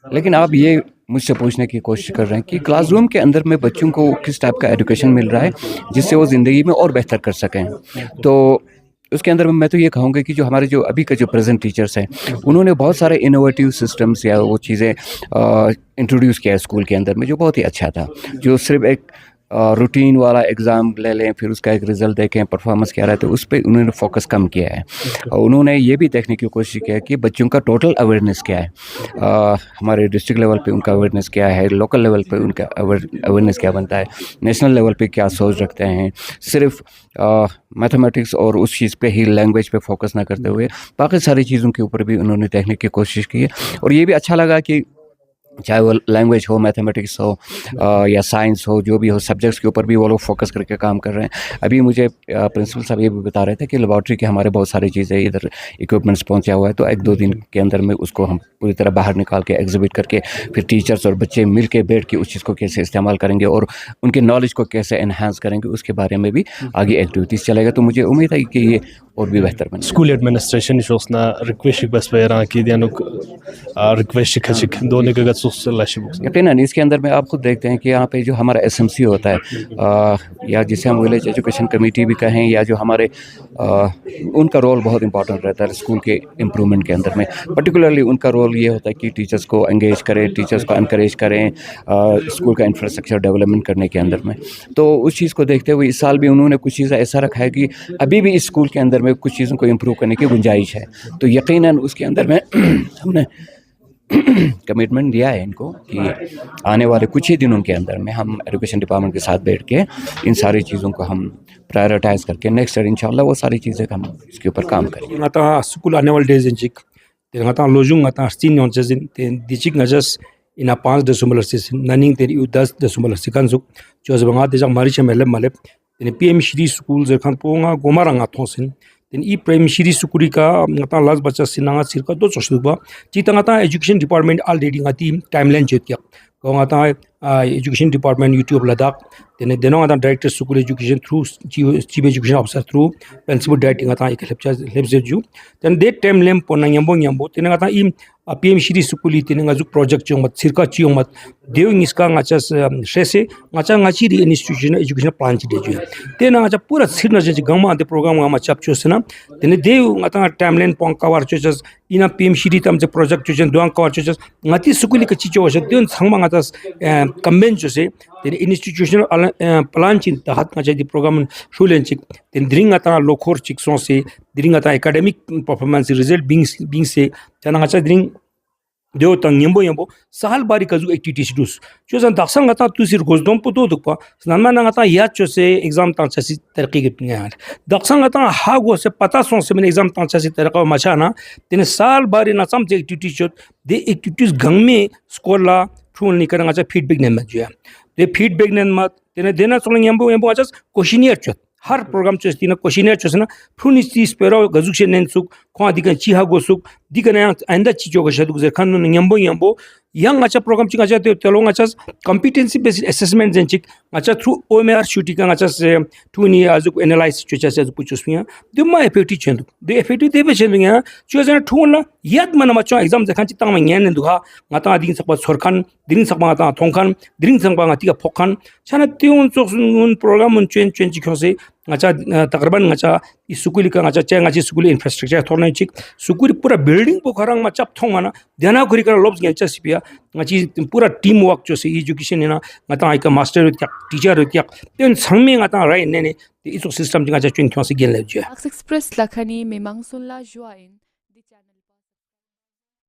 लेकिन आप ये मुझसे पूछने की कोशिश कर रहे हैं कि क्लासरूम के अंदर में बच्चों को किस टाइप का एजुकेशन मिल रहा है जिससे वो ज़िंदगी में और बेहतर कर सकें। तो उसके अंदर में मैं तो ये कहूँगा कि जो हमारे जो अभी के जो प्रेजेंट टीचर्स हैं, उन्होंने बहुत सारे इनोवेटिव सिस्टम्स या वो चीज़ें इंट्रोड्यूस किया है स्कूल के अंदर में, जो बहुत ही अच्छा था। जो सिर्फ एक रूटीन वाला एग्ज़ाम ले लें, फिर उसका एक रिज़ल्ट देखें, परफॉर्मेंस क्या रहा है, तो उस पर उन्होंने फोकस कम किया है। और उन्होंने ये भी देखने की कोशिश किया कि बच्चों का टोटल अवेयरनेस क्या है, हमारे डिस्ट्रिक्ट लेवल पे उनका अवेयरनेस क्या है, लोकल लेवल पे उनका अवेयरनेस क्या बनता है, नेशनल लेवल पे क्या सोच रखते हैं। सिर्फ मैथमेटिक्स और उस चीज़ पे ही, लैंग्वेज पे फोकस ना करते हुए बाकी सारी चीज़ों के ऊपर भी उन्होंने देखने की कोशिश की है। और ये भी अच्छा लगा कि चाहे वो लैंग्वेज हो, मैथमेटिक्स हो या साइंस हो, जो भी हो, सब्जेक्ट्स के ऊपर भी वो लोग फोकस करके काम कर रहे हैं। अभी मुझे प्रिंसिपल साहब ये भी बता रहे थे कि लेबॉर्ट्री के हमारे बहुत सारी चीज़ें इधर इक्विपमेंट्स पहुंचा हुआ है, तो 1-2 दिन के अंदर में उसको हम पूरी तरह बाहर निकाल के एग्जिबिट करके फिर टीचर्स और बच्चे मिल के बैठ के उस चीज़ को कैसे इस्तेमाल करेंगे और उनके नॉलेज को कैसे एनहांस करेंगे, उसके बारे में भी आगे एक्टिविटीज़ चलेगा। तो मुझे उम्मीद है कि ये और भी बेहतर बने। स्कूल एडमिनिस्ट्रेशन शोसना रिक्वेस्ट बस पे रहा कि दियानुक रिक्वेस्ट खचिक दोनों के गत सुस लाशिबुक। यकीनन इसके अंदर में आप खुद देखते हैं कि यहाँ पे जो हमारा एसएमसी होता है, या जिसे हम विलेज एजुकेशन कमेटी भी कहें, या जो हमारे उनका रोल बहुत इंपॉर्टेंट रहता है स्कूल के इम्प्रूवमेंट के अंदर में। पर्टिकुलरली उनका रोल ये होता है कि टीचर्स को एंगेज करें, टीचर्स को इनकरेज करें स्कूल का इंफ्रास्ट्रक्चर डेवलपमेंट करने के अंदर में। तो उस चीज़ को देखते हुए इस साल भी उन्होंने कुछ चीज़ें ऐसा रखा है कि अभी भी इस स्कूल के अंदर में कुछ चीज़ों को इम्प्रूव करने की गुंजाइश है। तो यकीनन उसके अंदर में हमने कमिटमेंट दिया है इनको कि आने वाले कुछ ही दिनों के अंदर में हम एजुकेशन डिपार्टमेंट के साथ बैठ के इन सारी चीज़ों को हम प्रायोरिटाइज करके नेक्स्ट ईयर इंशाल्लाह वो सारी चीज़ें हम इसके ऊपर काम करेंगे। ngata school annual days in chik te ngata lojung ngata stin yon chazin te dichik ngajas ina 5 decimal sis naning te u 10 decimal sikan suk jos banga te jang mari chemele malep te pm shri school zer khan ponga gomaranga thosin then e prime shiri sukuri ka ngata las bacha sinanga sirka do chosduba chita ngata education department already ngati timeline chetya ko ngata education department youtube ladakh then deno ngata director school education through chief education officer through principal directing ngata ek lecture ju then that timeline pona nyambo then ngata im pm shiri sukuli then ngajuk project chong mat sirka chiong mat doing iska ngacha shese ngachi ri institution education plan chi deju then ngacha pura sirna je gama de program ngama chap chosna then de ngata timeline pon cover choches ina pm shiri tam je project chochen doang cover choches ngati sukuli ka chi choshe then sangma ngata combine chose then institutional plan chin tahat ngacha di program shulen chik then dring ngata lokhor chik son se dring ngata academic performance result being se chana ngacha dring deo tang yembo sahal bari kazu activities dus chosan daksang ngata tu sir gozdom pu do dukpa nanma ngata ya chose exam tang chasi tarqi git ngar daksang ngata ha go se pata son se men exam tang chasi tarqa machana tin sal bari na sam activities chot de activities gangme skola thun ni karanga cha feedback nem majya de feedback nem mat tin dena chong yembo achas questionnaire chot her programme चोस दिना questionnaire चोस ना फ्रुन इस पेरो गजुक्शन नेंसुक को दिका चिहा गोसुक दिकना आंदा चिजो गशदु गुजर Khan यंबो yang acha program ching acha te long acha competency based assessment zen chik acha through omr shooting acha se thuni azuk analyze chucha se puchusmia de ma effective chendu de effective de be chendu ya chuza thunla yad mana ma cha exam zakhan chi tang ngen ndu ha ngata ding sakba sorkan ding sakba ta thongkan ding sakba ngati ka phokhan chana tiun choksun program un chen chi khose acha takriban acha isukuli ka acha chang acha sukuli infrastructure thorna chik sukuri pura building po kharang ma chap thongana dhyana khuri ka lobs nge cha sipia ngachi pura team work cho se education na ngata ai ka master tyak teacher tyak ten sangme ngata rai ne iso system jinga cha chen khwasi gel la ja Express lakhani memang sunla join